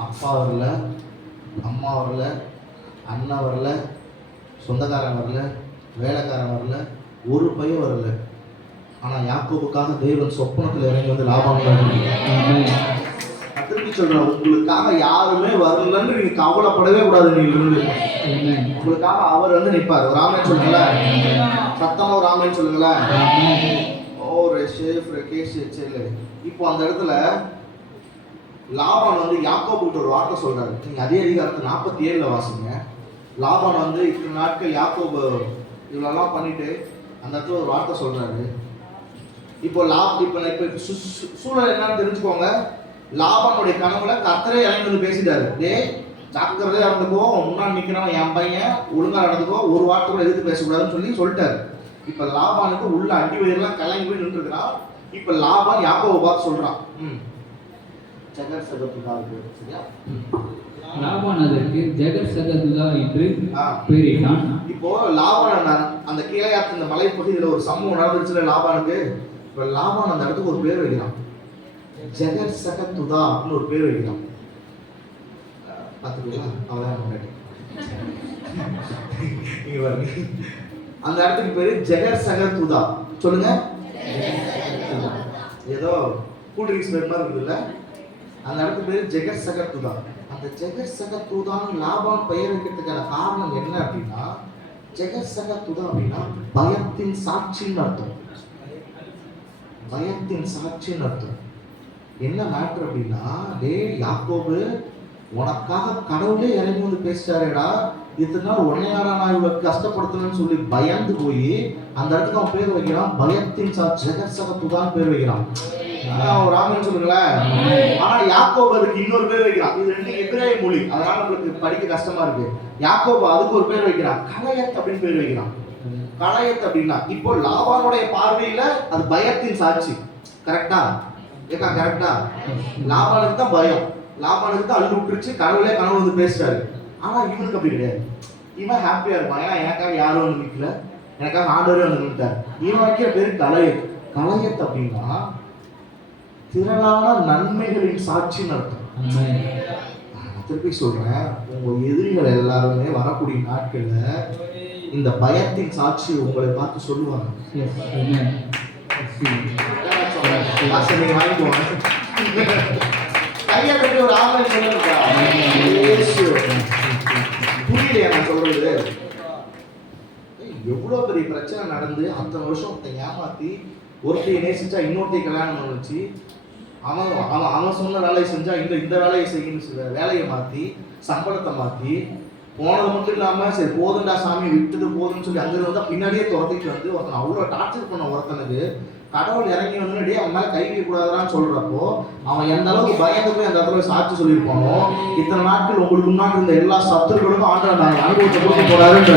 அப்பா வரல, அம்மா வரல, அண்ணா வரல, சொந்தக்காரன் வரல, வேலைக்காரன் வரல, ஒரு பையன் வரல. ஆனா யாக்கோபுக்காக தேவன் சொப்பனத்தில் இறங்கி வந்து லாபான் திருப்பி சொல்றேன், உங்களுக்காக யாருமே வரலன்னு நீங்க கவலைப்படவே கூடாது. நீங்க உங்களுக்காக அவர் வந்து நிற்பார். ஒரு ஆமேன்னு சொல்லுங்களேன், சத்தமா ஒரு ஆமேன்னு சொல்லுங்களேன். இப்போ அந்த இடத்துல லாபான் வந்து யாக்கோபுக்கிட்ட ஒரு வார்த்தை சொல்றாரு. நீங்க அதே அதிகாரத்தை 47 வாசிங்க. லாபான் வந்து இத்தனை நாட்கள் யாக்கோபு இவ்வளோலாம் பண்ணிட்டு அந்த இடத்துல ஒரு வார்த்தை சொல்றாரு. இப்போ சூழல் என்னன்னு தெரிஞ்சுக்கோங்க. லாபானுடைய கனவுல கர்த்தரே இறங்கி வந்து பேசிட்டாரு. ஜாக்கிரதையா இருந்துக்கோ, முன்னாடி நிக்கிறவன் என் பையன், ஒழுங்கா நடந்துக்கோ, ஒரு வார்த்தை கூட எதிர்த்து பேசக்கூடாதுன்னு சொல்லிட்டாரு. இப்ப லாபானுக்கு உள்ள அடி வயிறுலாம் கலங்கி போய் நின்று இருக்கிறான். இப்ப லாபான் யாக்கோபை பார்த்து சொல்றான், ஜெகர் சகதுதா இருக்கு. சரியா? லாபான் அதற்கு ஜெகர் சகதுதா என்று பெயரிட்டான். இப்போ லாபான் அந்த கீழையாத்து இந்த மலைப்பகுதியில் ஒரு சம்பவம் நடந்துச்சுல லாபானுக்கு. இப்ப லாபான் அந்த இடத்துக்கு ஒரு பேர் வைக்கிறான், ஜெகர் சகதுதா அப்படின்னு ஒரு பேர் வைக்கிறான். பார்த்துக்கலாம், அவதான் முன்னாடி அந்த இடத்துக்கு பேரு ஜெகர் சகதுதா. சொல்லுங்க, ஏதோ கூல் ட்ரிங்க்ஸ் பேர் மாதிரி இருக்குல்ல, அந்த இடத்துக்கு பேரு ஜெகர் சகதுதா. அந்த ஜெகர் சகதுதான் லாபான் பெயர் வைக்கிறதுக்கான காரணம் என்ன அப்படின்னா, ஜெகர் சகதுதா அப்படின்னா பயத்தின் சாட்சின்னு அர்த்தம். பயத்தின் சாட்சின்னு அர்த்தம். என்ன மேட்ரு அப்படின்னா, யாக்கோபு உனக்காக கடவுளே இறங்கி வந்து பேசிட்டாரேடா, இத்தனை நாள் உன்னையாரா நான் இவ்வளவு கஷ்டப்படுத்தணும்னு சொல்லி பயந்து போய் அந்த இடத்துக்கு அவன் பேர் வைக்கிறான், பயத்தின் ஜெகர் சகதுதான் பேர் வைக்கிறான். ஒரு ஆமேன்னு சொல்லுங்களேன். ஆனா யாக்கோபு அதுக்கு இன்னொரு பேர் வைக்கிறான். இது ரெண்டு எபிரேய மொழி, அதனால உங்களுக்கு படிக்க கஷ்டமா இருக்கு. யாக்கோபு அதுக்கு ஒரு பேர் வைக்கிறான், கலயத் அப்படின்னு பேர் வைக்கிறான். கலயத் அப்படின்னா இப்போ லாபானுடைய பார்வையில அது பயத்தின் சாட்சி. கரெக்டா? ஏக்கா கரெக்டா? லாபானுக்கு தான் பயம், லாபானுக்கு தான் அள்ளு விட்டுருச்சு, கடவுளே கனவு வந்து பேசிட்டாரு. ஆனா இவனுக்கு அப்படி கிடையாது. இவன் ஹாப்பியா இருப்பான், ஏன்னா எனக்காக யாரும் வந்து நிக்கல, எனக்காக ஆண்டவரே வந்து நின்றுட்டார். இவன் வைக்கிற பேரு கலயத். கலயத் அப்படின்னா திரளான நன்மைகளின் சாட்சின்னு அர்த்தம். திருப்பி சொல்றேன், உங்க எதிரிகள் எல்லாருமே வரக்கூடிய நாட்கள்ல இந்த பயத்தின் சாட்சி உங்களை பார்த்து சொல்லுவாங்க. நீங்க வாங்கிக்குவாங்க. கையை கட்டி ஒரு ஆன்லைன் புரியலையா நான் சொல்றது? எவ்வளவு பெரிய பிரச்சனை நடந்து அத்தனை வருஷம் ஒருத்தன் ஏமாத்தி ஒருத்தையை நேசிச்சா இன்னொருத்தையை கல்யாணம் பண்ண வச்சு அவன் சொன்ன வேலையை செஞ்சா இந்த வேலையை செய்யணும், வேலையை மாற்றி சம்பளத்தை மாற்றி போனது மட்டும் இல்லாமல் சரி போதுண்டா சாமி விட்டுது போதுன்னு சொல்லி அங்கே வந்தால் பின்னாடியே துரத்திட்டு வந்து ஒருத்தன் அவ்வளோ டார்ச்சர் பண்ண ஒருத்தனுக்கு கடவுள் இறங்கி வந்து அவன் மேலே கை வைக்கக்கூடாதான்னு சொல்கிறப்போ அவன் எந்த அளவுக்கு பயந்து போய் அந்த இடத்துல சாட்சி சொல்லியிருப்பானோ, இத்தனை நாட்கள் உங்களுக்கு முன்னாடி இருந்த எல்லா சத்துருக்களுக்கும் ஆண்டவர் நாங்கள் அனுபவத்தை கொடுக்க போறாருன்ற.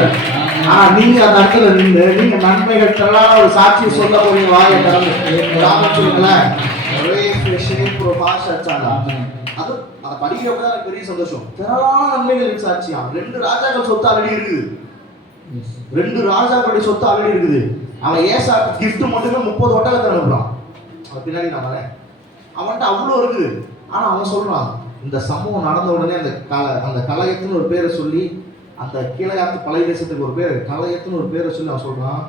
ஆனால் நீங்கள் அந்த இடத்துல நின்று நீங்கள் நன்மைகள் திரளான ஒரு சாட்சியை சொல்ல போறீங்க. வாயை திறந்து சொல்லுங்களேன். அது அதை படிக்கிறப்ப தான் எனக்கு பெரிய சந்தோஷம். திரளான நன்மைகள் சாட்சியா 2 ராஜாக்கள் சொத்து ஆல்ரெடி இருக்குது. 2 ராஜாக்களுடைய சொத்து ஆல்ரெடி இருக்குது. அவன் ஏசா கிஃப்ட் மட்டுமே 30 ஒட்டகத்தை அனுப்புறான். அவன் பின்னாடி நான் வரேன், அவன்கிட்ட அவ்வளோ இருக்குது. ஆனா அவன் சொல்றான், இந்த சம்பவம் நடந்த உடனே அந்த கலயத்துன்னு ஒரு பேரை சொல்லி, அந்த கீழையாத்து பழைய தேசத்துக்கு ஒரு பேர் கலயத்துன்னு ஒரு பேரை சொல்லி அவன் சொல்றான்,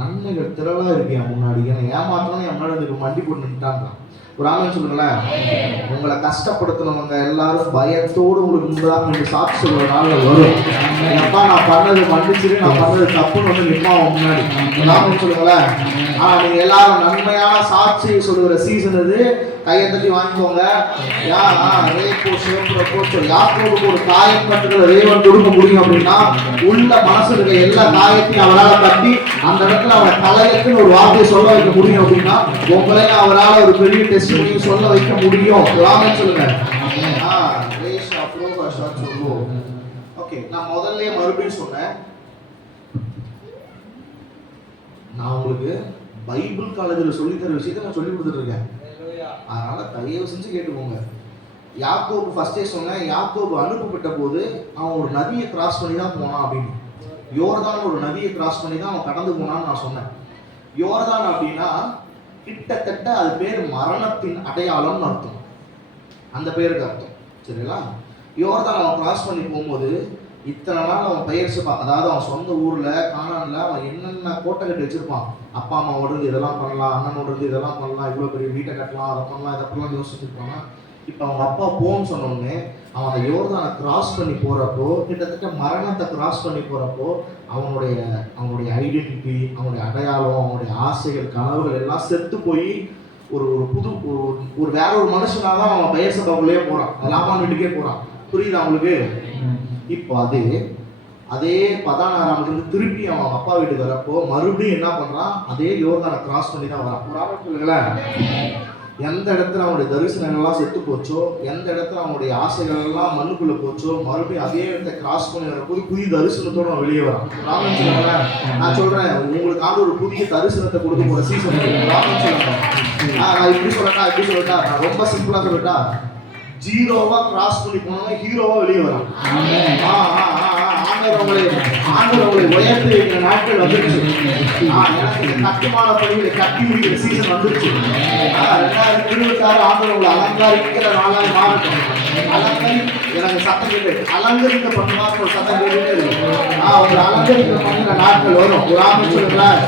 நன்மைகள் திரளா இருக்கு என் முன்னாடி, என்னை ஏமாத்தணும் என் முன்னாடி மண்டி போட்டு நின்றுட்டான். ஒரு ஆமென் சொல்லுங்களேன். உங்களை கஷ்டப்படுத்தினவங்க எல்லாரும் பயத்தோடு உங்களுக்கு முன்பதாக நீங்க சாட்சி சொல்ற நாள்ல வரும். அப்பா நான் பண்ணது மன்னிச்சிரு, நான் பண்ணது தப்புன்னு வந்து நிப்பா முன்னாடி. ஒரு ஆமென் சொல்லுங்களேன். நீங்க எல்லாரும் நன்மையான சாட்சி சொல்லுகிற சீசன் இது. கையை தட்டி வாங்கிக்கோங்க. யாக்கோபுக்கு ஒரு காயம் கட்டுகிற தேவன் கொடுக்க முடியும் அப்படின்னா உள்ள மனசு இருக்க எல்லா காயத்தையும் அவரால் கட்டி அந்த இடத்துல அவரை தலையத்துன்னு ஒரு வார்த்தையை சொல்ல வைக்க முடியும் அப்படின்னா உங்களையும் அவரால் ஒரு பெரிய டெஸ்ட் பண்ணி சொல்ல வைக்க முடியும். ஆமென் சொல்லுங்க. ஓகே, நான் முதல்ல மறுபடியும் சொன்னேன், நான் உங்களுக்கு பைபிள் காலேஜில் சொல்லித்தர விஷயத்தை நான் சொல்லி கொடுத்துட்டு இருக்கேன். அதனால தயவு செஞ்சு கேட்டுக்கோங்க. யாக்கோபு ஃபர்ஸ்டே சொன்னேன், யாக்கோபு அனுப்பப்பட்ட போது அவன் ஒரு நதியை கிராஸ் பண்ணி தான் போனான் அப்படின்னு. யோர்தான் ஒரு நதியை கிராஸ் பண்ணி தான் அவன் கடந்து போனான்னு நான் சொன்னேன். யோர்தான் அப்படின்னா கிட்டத்தட்ட அது பேர் மரணத்தின் அடையாளம்னு அர்த்தம். அந்த பேருக்கு அர்த்தம் சரிங்களா. யோர்தான் அவன் கிராஸ் பண்ணி போகும்போது இத்தனை நாள் அவன் பெயர்ச்சி அதாவது அவன் சொந்த ஊர்ல கானான்ல அவன் என்னென்ன கோட்டை கட்டி வச்சிருப்பான். அப்பா அம்மாவோட இருந்து இதெல்லாம் பண்ணலாம், அண்ணனோட இருந்து இதெல்லாம் பண்ணலாம், இவ்வளவு பெரிய வீட்டை கட்டலாம், அதை பண்ணலாம், இதெல்லாம் யோசிச்சுருப்பாங்க. இப்போ அவங்க அப்பா போன்னு சொன்னோடனே அவன் அந்த யோர்தானை கிராஸ் பண்ணி போறப்போ கிட்டத்தட்ட மரணத்தை கிராஸ் பண்ணி போறப்போ அவனுடைய ஐடென்டிட்டி, அவனுடைய அடையாளம், அவனுடைய ஆசைகள், கனவுகள் எல்லாம் செத்து போய் ஒரு புது ஒரு வேற ஒரு மனுஷனாதான் அவன் பெயர் சபாவுக்குள்ளேயே போறான், லாபான் வீட்டுக்கே போறான். புரியுது அவங்களுக்கு? இப்போ அதே பதானாராமிலிருந்து திருப்பி அவன் அப்பா வீட்டுக்கு வரப்போ மறுபடியும் என்ன பண்றான், அதே யோர்தானை கிராஸ் பண்ணி தான் வரான். ஒரு ஆபத்து இல்லைங்களேன். எந்த இடத்துல அவனுடைய தரிசனங்கள்லாம் செத்து போச்சோ, எந்த இடத்துல அவனுடைய ஆசைகள் எல்லாம் மண்ணுக்குள்ள போச்சோ, மறுபடியும் அதே இடத்த கிராஸ் பண்ணி வரப்போது புதிய தரிசனத்தோட அவன் வெளியே வரான். ராமன் சொல்லுங்க, நான் சொல்றேன் உங்களுக்கு ஒரு புதிய தரிசனத்தை கொடுக்க போற சீசன். ராமன் சொல்லுங்க, நான் இப்படி சொல்லட்டா நான் ரொம்ப சிம்பிளா சொல்லட்டா, ஜீரோவா கிராஸ் பண்ணி போனவங்க ஹீரோவா வெளியே வரான். ஆண்டவர்களை உயர்த்தி வைக்கிற நாட்கள் வந்துருச்சு. கட்டுமான பணிகளை கட்டி முடிக்கிற சீசன் வந்துருச்சு. 2026 ஆண்டவர்களை அலங்காரிக்கிற நாளாக மாறட்டும். எனக்கு சத்தம் கேட்டு அலங்கரிக்க பண்ணுவாங்க ஒரு சத்தம் கேட்டு ஒரு அலங்கரிக்க பண்ணுற நாட்கள் வரும். ஒரு ஆமென் சொல்லுங்களேன்.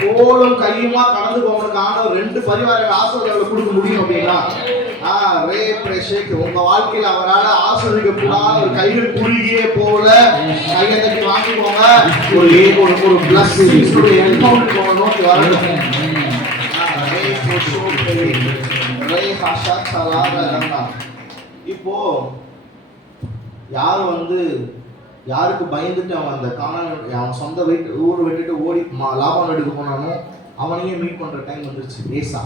கோலும் கையுமா கடந்து போவனுக்கு ஆண்டவர் 2 பரிவார ஆசீர்வாதங்களை கொடுக்க முடியும் அப்படின்னா உங்க வாழ்க்கையில அவரால் ஆசீர்வதிக்கப்படாத ஒரு கைகள் குறுகியே போல கையை தட்டி வாங்கிக்கோங்க. ஒரு பிளஸிங்ஸ் என்கவுண்டர் நோக்கி வரணும். இப்போ யாருக்கு பயந்துட்டு அவன் அந்த அவன் சொந்த ஊர் விட்டுட்டு ஓடி லாபான் வீட்டுக்கு போனானோ அவனையே மீட் பண்ற டைம் வந்துருச்சு. ஏசா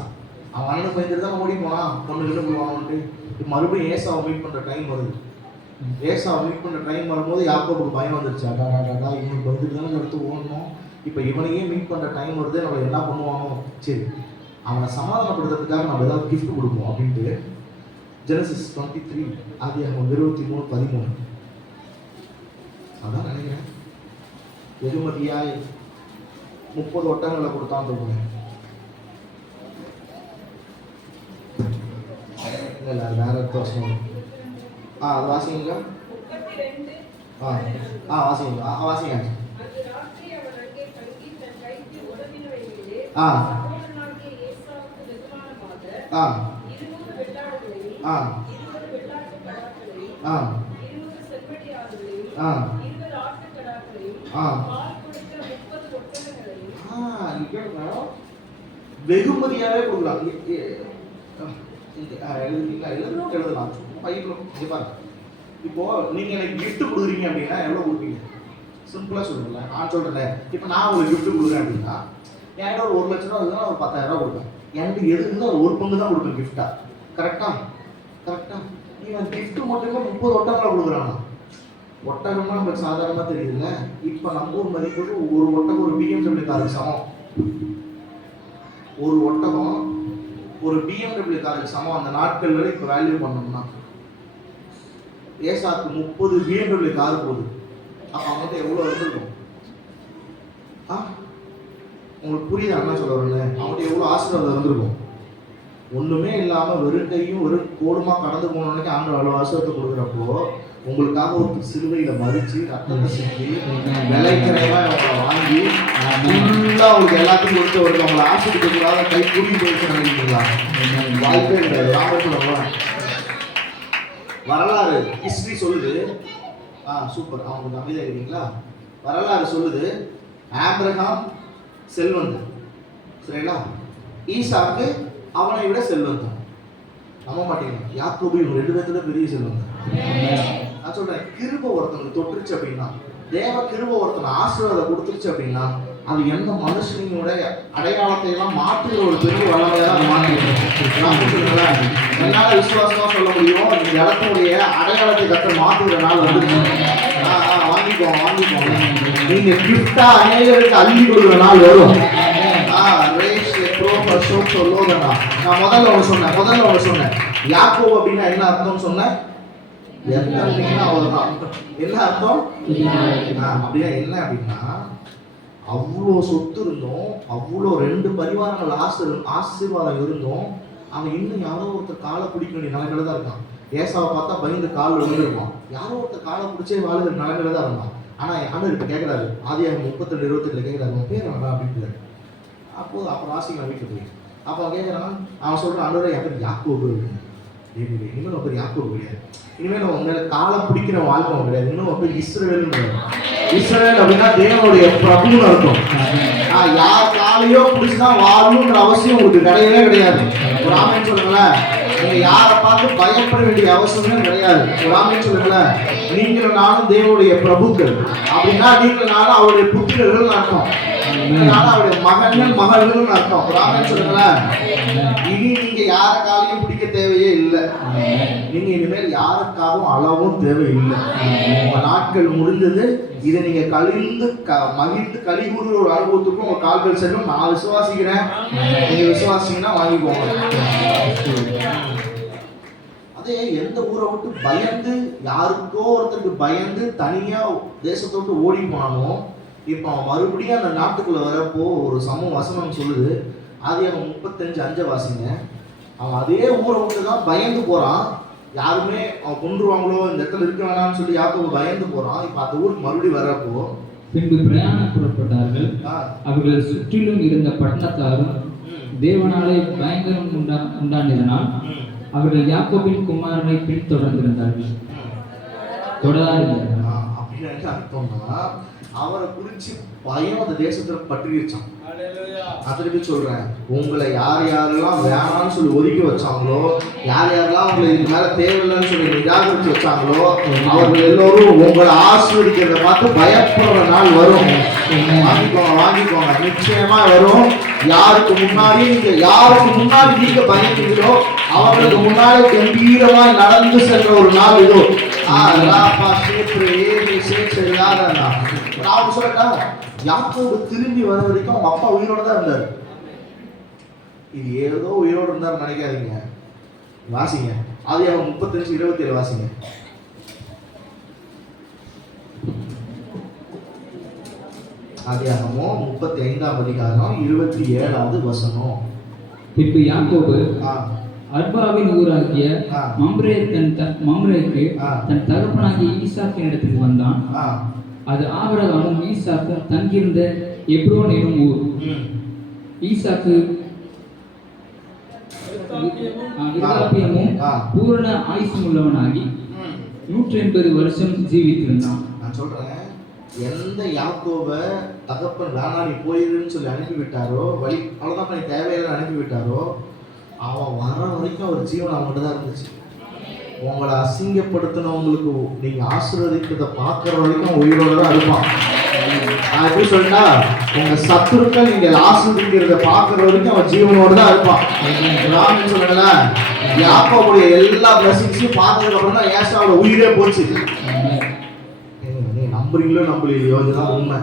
அவன் அண்ணனுக்கு பயந்துட்டு தான் ஓடி போனான், பொண்ணு கிட்ட போவான்ட்டு. மறுபடியும் ஏசாவை மீட் பண்ற டைம் வருது. ஏசாவை மீட் பண்ற டைம் வரும்போது யாக்கோபுக்கு பயம் வந்துருச்சு. அடாடாடா இவனுக்கு பயந்துட்டு தானே எடுத்து ஓடணும், இப்போ இவனையே மீட் பண்ற டைம் வருது, நம்ம என்ன பண்ணுவானோ, சரி அவனை சமாதானப்படுத்துறதுக்காக நம்ம ஏதாவது கிஃப்ட் கொடுப்போம் அப்படின்ட்டு ஜெனசிஸ் 23 ஆதியாகமம் 23:13 அதான் நினைக்கிறேன். வெகுமதியாய் 30 ஒட்டங்களை கொடுத்தான் சொல்லுவேன். இல்லை வேற வருஷம் அது வாசிங்க. வாசிங்க வாசிங்க. வெகுமதியாவே கொடுக்கலாம். எழுதலாம் இப்போ நீங்க எனக்கு கிஃப்ட் கொடுக்குறீங்க அப்படின்னா எவ்வளவு கொடுப்பீங்க? சிம்பிளா சொல்லுங்களேன். நான் சொல்றேன், இப்போ நான் ஒரு கிஃப்ட் கொடுக்குறேன் அப்படின்னா என்கிட்ட ஒரு 1 லட்சம் ரூபா இருக்குன்னா ஒரு 10,000 ரூபா கொடுப்பேன். என்கிட்ட எதுக்குன்னா ஒரு பங்கு தான் கொடுப்பேன் கிஃப்டா. கரெக்டா? நீங்க கிஃப்ட் மட்டுமே 30 ஒட்டங்களை கொடுக்குறாங்க. ஒட்டகம்னா நமக்கு சாதாரணமா தெரியுதுல்ல. இப்போ நம்ம ஊர் மதிப்புக்கு ஒரு ஒட்டகம் ஒரு BMW காருக்கு சமம். ஒரு ஒட்டகம் ஒரு BMW காருக்கு சமம். அந்த நாட்கள்ல இப்போ வேல்யூ பண்ணோம்னா ஏசாக்கு 30 BMW கார் போகுது. அப்போ அவங்ககிட்ட எவ்வளோ இருந்திருக்கும்? உங்களுக்கு புரியுது என்ன சொல்ல வரேன்னு? அவங்ககிட்ட எவ்வளோ ஆசீர்வாதம் இருந்திருக்கும்? ஒன்றுமே இல்லாமல் வெறும் கையும் வெறும் கோடுமா கடந்து போனோன்னே ஆண்டு அவ்வளோ ஆசீர்வாதத்தை கொடுக்குறப்போ உங்களுக்காக ஒரு சிலுவையில் மறிச்சு ரத்தத்தை செஞ்சு விலைக்கிறைவா அவங்களை வாங்கி ஃபுல்லா உங்களுக்கு எல்லாத்தையும் கொடுத்து ஒரு நம்மளை ஆசிரியர் கூடாத கை கூடி போயிட்டு நினைக்கிறீங்களா? வாய்ப்பே கிடையாது. ராமேஸ்வரம் வரலாறு ஹிஸ்டரி சொல்லுது. சூப்பர். அவங்க கொஞ்சம் அமைதியாக இருக்கீங்களா? வரலாறு சொல்லுது ஆபிரகாம் செல்வந்தன், சரிங்களா? ஈசாக்கு அவனை விட செல்வந்தன். நம்ப மாட்டீங்க, யாக்கோபு இவங்க 2 பேர்த்துல பெரிய செல்வந்தன். நான் சொல்றேன், கிருபை ஒருத்தனுக்கு தொட்டுருச்சு அப்படின்னா, தேவ கிருபை ஒருத்தனை ஆசீர்வாதம் கொடுத்துருச்சு அப்படின்னா, அது எந்த மனுஷனோட அடையாளத்தை எல்லாம் மாற்றுகிற ஒரு பெரிய வல்லமையாக மாற்றிடுறேன். என்னால விசுவாசமா சொல்ல முடியும், இந்த இடத்துடைய அடையாளத்தை கற்று மாற்றுகிற நாள் வந்து வாங்கிக்கோங்க. நீங்க கிஃப்டா அநேகருக்கு அள்ளி கொடுக்குற நாள் வரும். நான் முதல்ல ஒன்று சொன்னேன் யாக்கோபு அப்படின்னா என்ன அர்த்தம் சொன்னேன்? என்ன அர்த்தம் அப்படின்னா என்ன அப்படின்னா, அவ்வளோ சொத்து இருந்தோம், அவ்வளோ 2 பரிவாரங்கள் ஆசீர்வாதம் இருந்தோம், அவன் இன்னும் யாரோ ஒருத்தர் காலை பிடிக்க வேண்டிய நிலைமையில தான் இருக்கான். ஏசாவை பார்த்தா பயந்து காலில் விழுந்திருப்பான். யாரோ ஒருத்தர் காலை பிடிச்சே வாழுகிற நிலைமையில தான் இருந்தான். ஆனால் ஆண்டவர் இப்போ கேட்குறாரு, ஆதியாகமம் 32:28 கேட்குறாரு, உன் பேர் வேணா அப்படின்னு. அப்போது அப்புறம் ஆசிரியர் வீட்டில் போய் அப்போ அவன் கேட்குறான், அவன் சொல்கிறான், ஆண்டவரே என் பேர் யாக்கோபு. இனிமேல் உன் பேர் யாக்கோபு கிடையாது, இனிமேல் உங்களை காலை பிடிக்கிற வாழ்க்கை கிடையாது, இன்னும் உன் பேர் இஸ்ரவேல்னு. இஸ்ரவேல் அப்படின்னா தேவனுடைய பிரபுன்னு அர்த்தம். யார் காலையோ பிடிச்சுதான் வாழணுன்ற அவசியம் உங்களுக்கு கிடையவே கிடையாது. ஒரு ஆமென் சொல்லுங்களேன். நீங்க யாரை பார்த்து பயப்பட வேண்டிய அவசியமே கிடையாது. ஒரு ஆமென் சொல்லுங்களேன். நீங்களும் நானும் தேவனுடைய பிரபுக்கள் அப்படின்னா, நீங்களும் நானும் அவருடைய புத்திரர்கள் அர்த்தம், அவருடைய மகள்கள் அர்த்தம். ஒரு ஆமென் சொல்லுங்களேன். இனி நீங்க யார காலையும் பிடிக்க தேவையே இல்லை. நீங்க இனிமேல் யாருக்காகவும் அளவும் தேவையில்லை. உங்க நாட்கள் முடிஞ்சது. இதை நீங்க கழிந்து மகிழ்ந்து கழிவுற ஒரு அனுபவத்துக்கும் உங்க கால்கள் செல்லும். நான் விசுவாசிக்கிறேன், நீங்க விசுவாசிங்கன்னா வாங்கிக்கோங்க. அதே எந்த ஊரை விட்டு பயந்து, யாருக்கோ ஒருத்தருக்கு பயந்து தனியா தேசத்தை விட்டு ஓடி போனாலும், இப்போ அவன் மறுபடியும் அந்த நாட்டுக்குள்ள வரப்போ ஒரு சமூக வசனம் சொல்லுது. ஆதியாகமம் 35:5 வாசிங்க. அவன் அதே ஊரை விட்டு தான் பயந்து போறான். யாருமே அவன் கொன்றுவாங்களோ, இந்த இடத்துல இருக்க வேணாம்னு சொல்லி யாக்கோபு பயந்து போறான். இப்போ அந்த ஊருக்கு மறுபடியும் வர்றப்போ பின்பு பிரயாணம் புறப்பட்டார்கள். அவர்கள் சுற்றிலும் இருந்த பட்டணத்தாரும் தேவனாலே பயங்கரம் உண்டானதனால் அவர்கள் யாக்கோபின் குமாரனை பின்தொடர்ந்திருந்தார்கள். அப்படின்னு அர்த்தம்னா, அவரை குறிச்சு பயம் அந்த தேசத்துல பற்றிருச்சான். திருப்பி சொல்றேன், உங்களை யார் யாரெல்லாம் வேணாம்னு சொல்லி ஒதுக்கி வச்சாங்களோ, யார் யாரெல்லாம் உங்களை இதுக்கு மேல தேவையில்லைன்னு சொல்லி நிராகரிச்சு வச்சாங்களோ, அவர்கள் எல்லோரும் உங்களை ஆசீர்வதிக்கிறத பார்த்து பயப்படுற நாள் வரும். வாங்கிக்கோங்க, நிச்சயமா வரும். யாருக்கு முன்னாடி நீங்க பயந்தீங்களோ அவர்களுக்கு முன்னாடி கம்பீரமாய் நடந்து சென்ற ஒரு நாள் இதோ. நான் சொல்லட்டா, யாக்கோபு திரும்பி வர வரைக்கும் அவங்க அப்பா உயிரோட தான் இருந்தாரு. இது ஏதோ உயிரோடு இருந்தாரு நினைக்காதீங்க. வாசிங்க ஆதியாகமம் 35:27 வாசிங்க. ஆதியாகமம் 35:27 வசனம். பின்பு யாக்கோபு அர்பாவின் ஊராகிய மம்ரேக்கு தன் தகப்பனாகிய ஈசாக்கின் இடத்துக்கு வந்தான். அது ஆபிரகாமும் ஈசாக்கும் தங்கியிருந்த எப்ரோன் எனும் ஊர். ஈசாக்கு விருதாப்பியமும் பூரண ஆயுசும் உள்ளவனாகி 180 வருஷம் ஜீவித்திருந்தான். நான் சொல்றேன், எந்த யாக்கோப தகப்பன் வேணா நீ போயிருன்னு சொல்லி அனுப்பிவிட்டாரோ, வழி அவ்வளவுதான் நீ தேவையில்லை அனுப்பிவிட்டாரோ, அவன் வர வரைக்கும் அவர் ஜீவன் அவங்ககிட்ட தான் இருந்துச்சு. உங்களை அசிங்கப்படுத்தினவங்களுக்கு நீங்க ஆசீர்வதிக்கிறத பார்க்குற வரைக்கும் உயிரோட தான் இருப்பான். நான் எப்படி சொல்லிட்டா, உங்க சத்துருக்கள் நீங்க ஆசீர்வதிக்கிறத பார்க்குற வரைக்கும் அவன் ஜீவனோட தான் இருப்பான். நான் சொல்லல, யாக்கோபுடைய எல்லா பிளஸிங்ஸையும் பார்த்ததுக்கு அப்புறம் தான் ஏசாவோட உயிரே போச்சு. நீ நம்புறீங்களோ நம்பலையோ, இதுதான் உண்மை.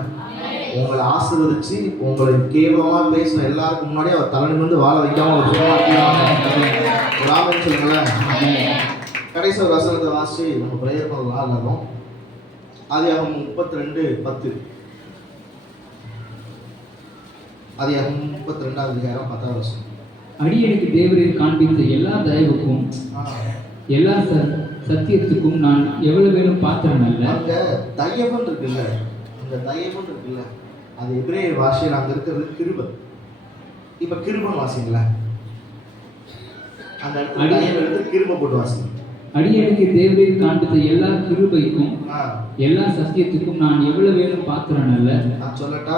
உங்களை ஆசீர்வதிச்சு உங்களை கேவலமா பேசின எல்லாருக்கும் முன்னாடி அவர் தலைமை வந்து வாழ வைக்காம ஒரு ராமன் சொல்லுங்களேன். கடைசி ஒரு வசனத்தை வாசி நம்ம பிரேயர் பண்ணலாம் எல்லாரும். ஆதியாகமம் 32:10. ஆதியாகமம் 32:10. அடியனுக்கு தேவரீர் காண்பித்த எல்லா தயவுக்கும் எல்லா சத்தியத்துக்கும் நான் எவ்வளவு வேணும் பாத்திரம் அல்ல. அங்க தயவுன்னு இருக்குல்ல, அந்த தயவுன்னு இருக்குல்ல, அது எபிரேய பாஷையில் அங்கே இருக்கிறது கிருபை. இப்போ கிருபன் வாசிங்களா, அந்த இடத்துல தயவு எடுத்து கிருபை போட்டு வாசிங்க. அடியனுக்கு தேவரீர் காண்பித்த எல்லா கிருபைக்கும் எல்லா சத்தியத்துக்கும் நான் எவ்வளவு வேணும் பாத்திரம் அல்ல. நான் சொல்லட்டா,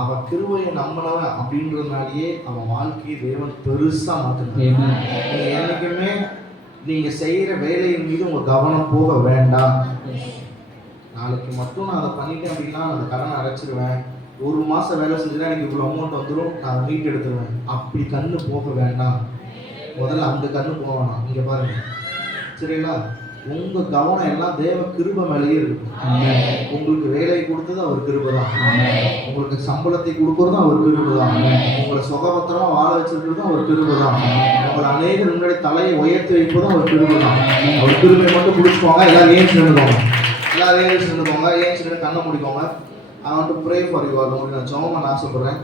அவன் கிருபையை நம்பினவன் அப்படின்றதுனாலேயே அவன் வாழ்க்கையை தேவன் பெருசா மாத்தினான். என்னைக்குமே நீங்க செய்யற வேலையின் மீது உங்க கவனம் போக வேண்டாம். நாளைக்கு மட்டும் நான் அதை பண்ணிட்டேன் அப்படின்னா அந்த கடனை அடைச்சிருவேன், 1 மாசம் வேலை செஞ்சுன்னா எனக்கு இவ்வளோ அமௌண்ட் வந்துடும், நான் மீட் எடுத்துருவேன். அப்படி கண்ணு போக வேண்டாம். முதல்ல அந்த கண்ணு போக வேணாம். இங்க பாருங்க, சரிங்களா? உங்க கவனம் எல்லாம் தேவ கிருபை மேலேயே இருக்கும். உங்களுக்கு வேலையை கொடுத்தது அவர் கிருபை தான், உங்களுக்கு சம்பளத்தை கொடுக்கறதும் அவர் கிருபை தான், உங்களை சுகபத்திரமா வாழ வச்சிருக்கிறதும் அவர் கிருபை தான், உங்களை அநேகர் முன்னாடி தலையை உயர்த்தி வைப்பதும் அவர் கிருபை தான். அவர் கிருபை மட்டும் பிடிச்சுக்கோங்க. எல்லாரும் ஏன் நின்றுக்கோங்க, எல்லாரும் ஏன் நின்றுக்கோங்க, ஏன் கண்ணை முடிக்கோங்க. I want to pray for you all. நான் ஜெபம் பண்ண ஆசைப்படுறேன்.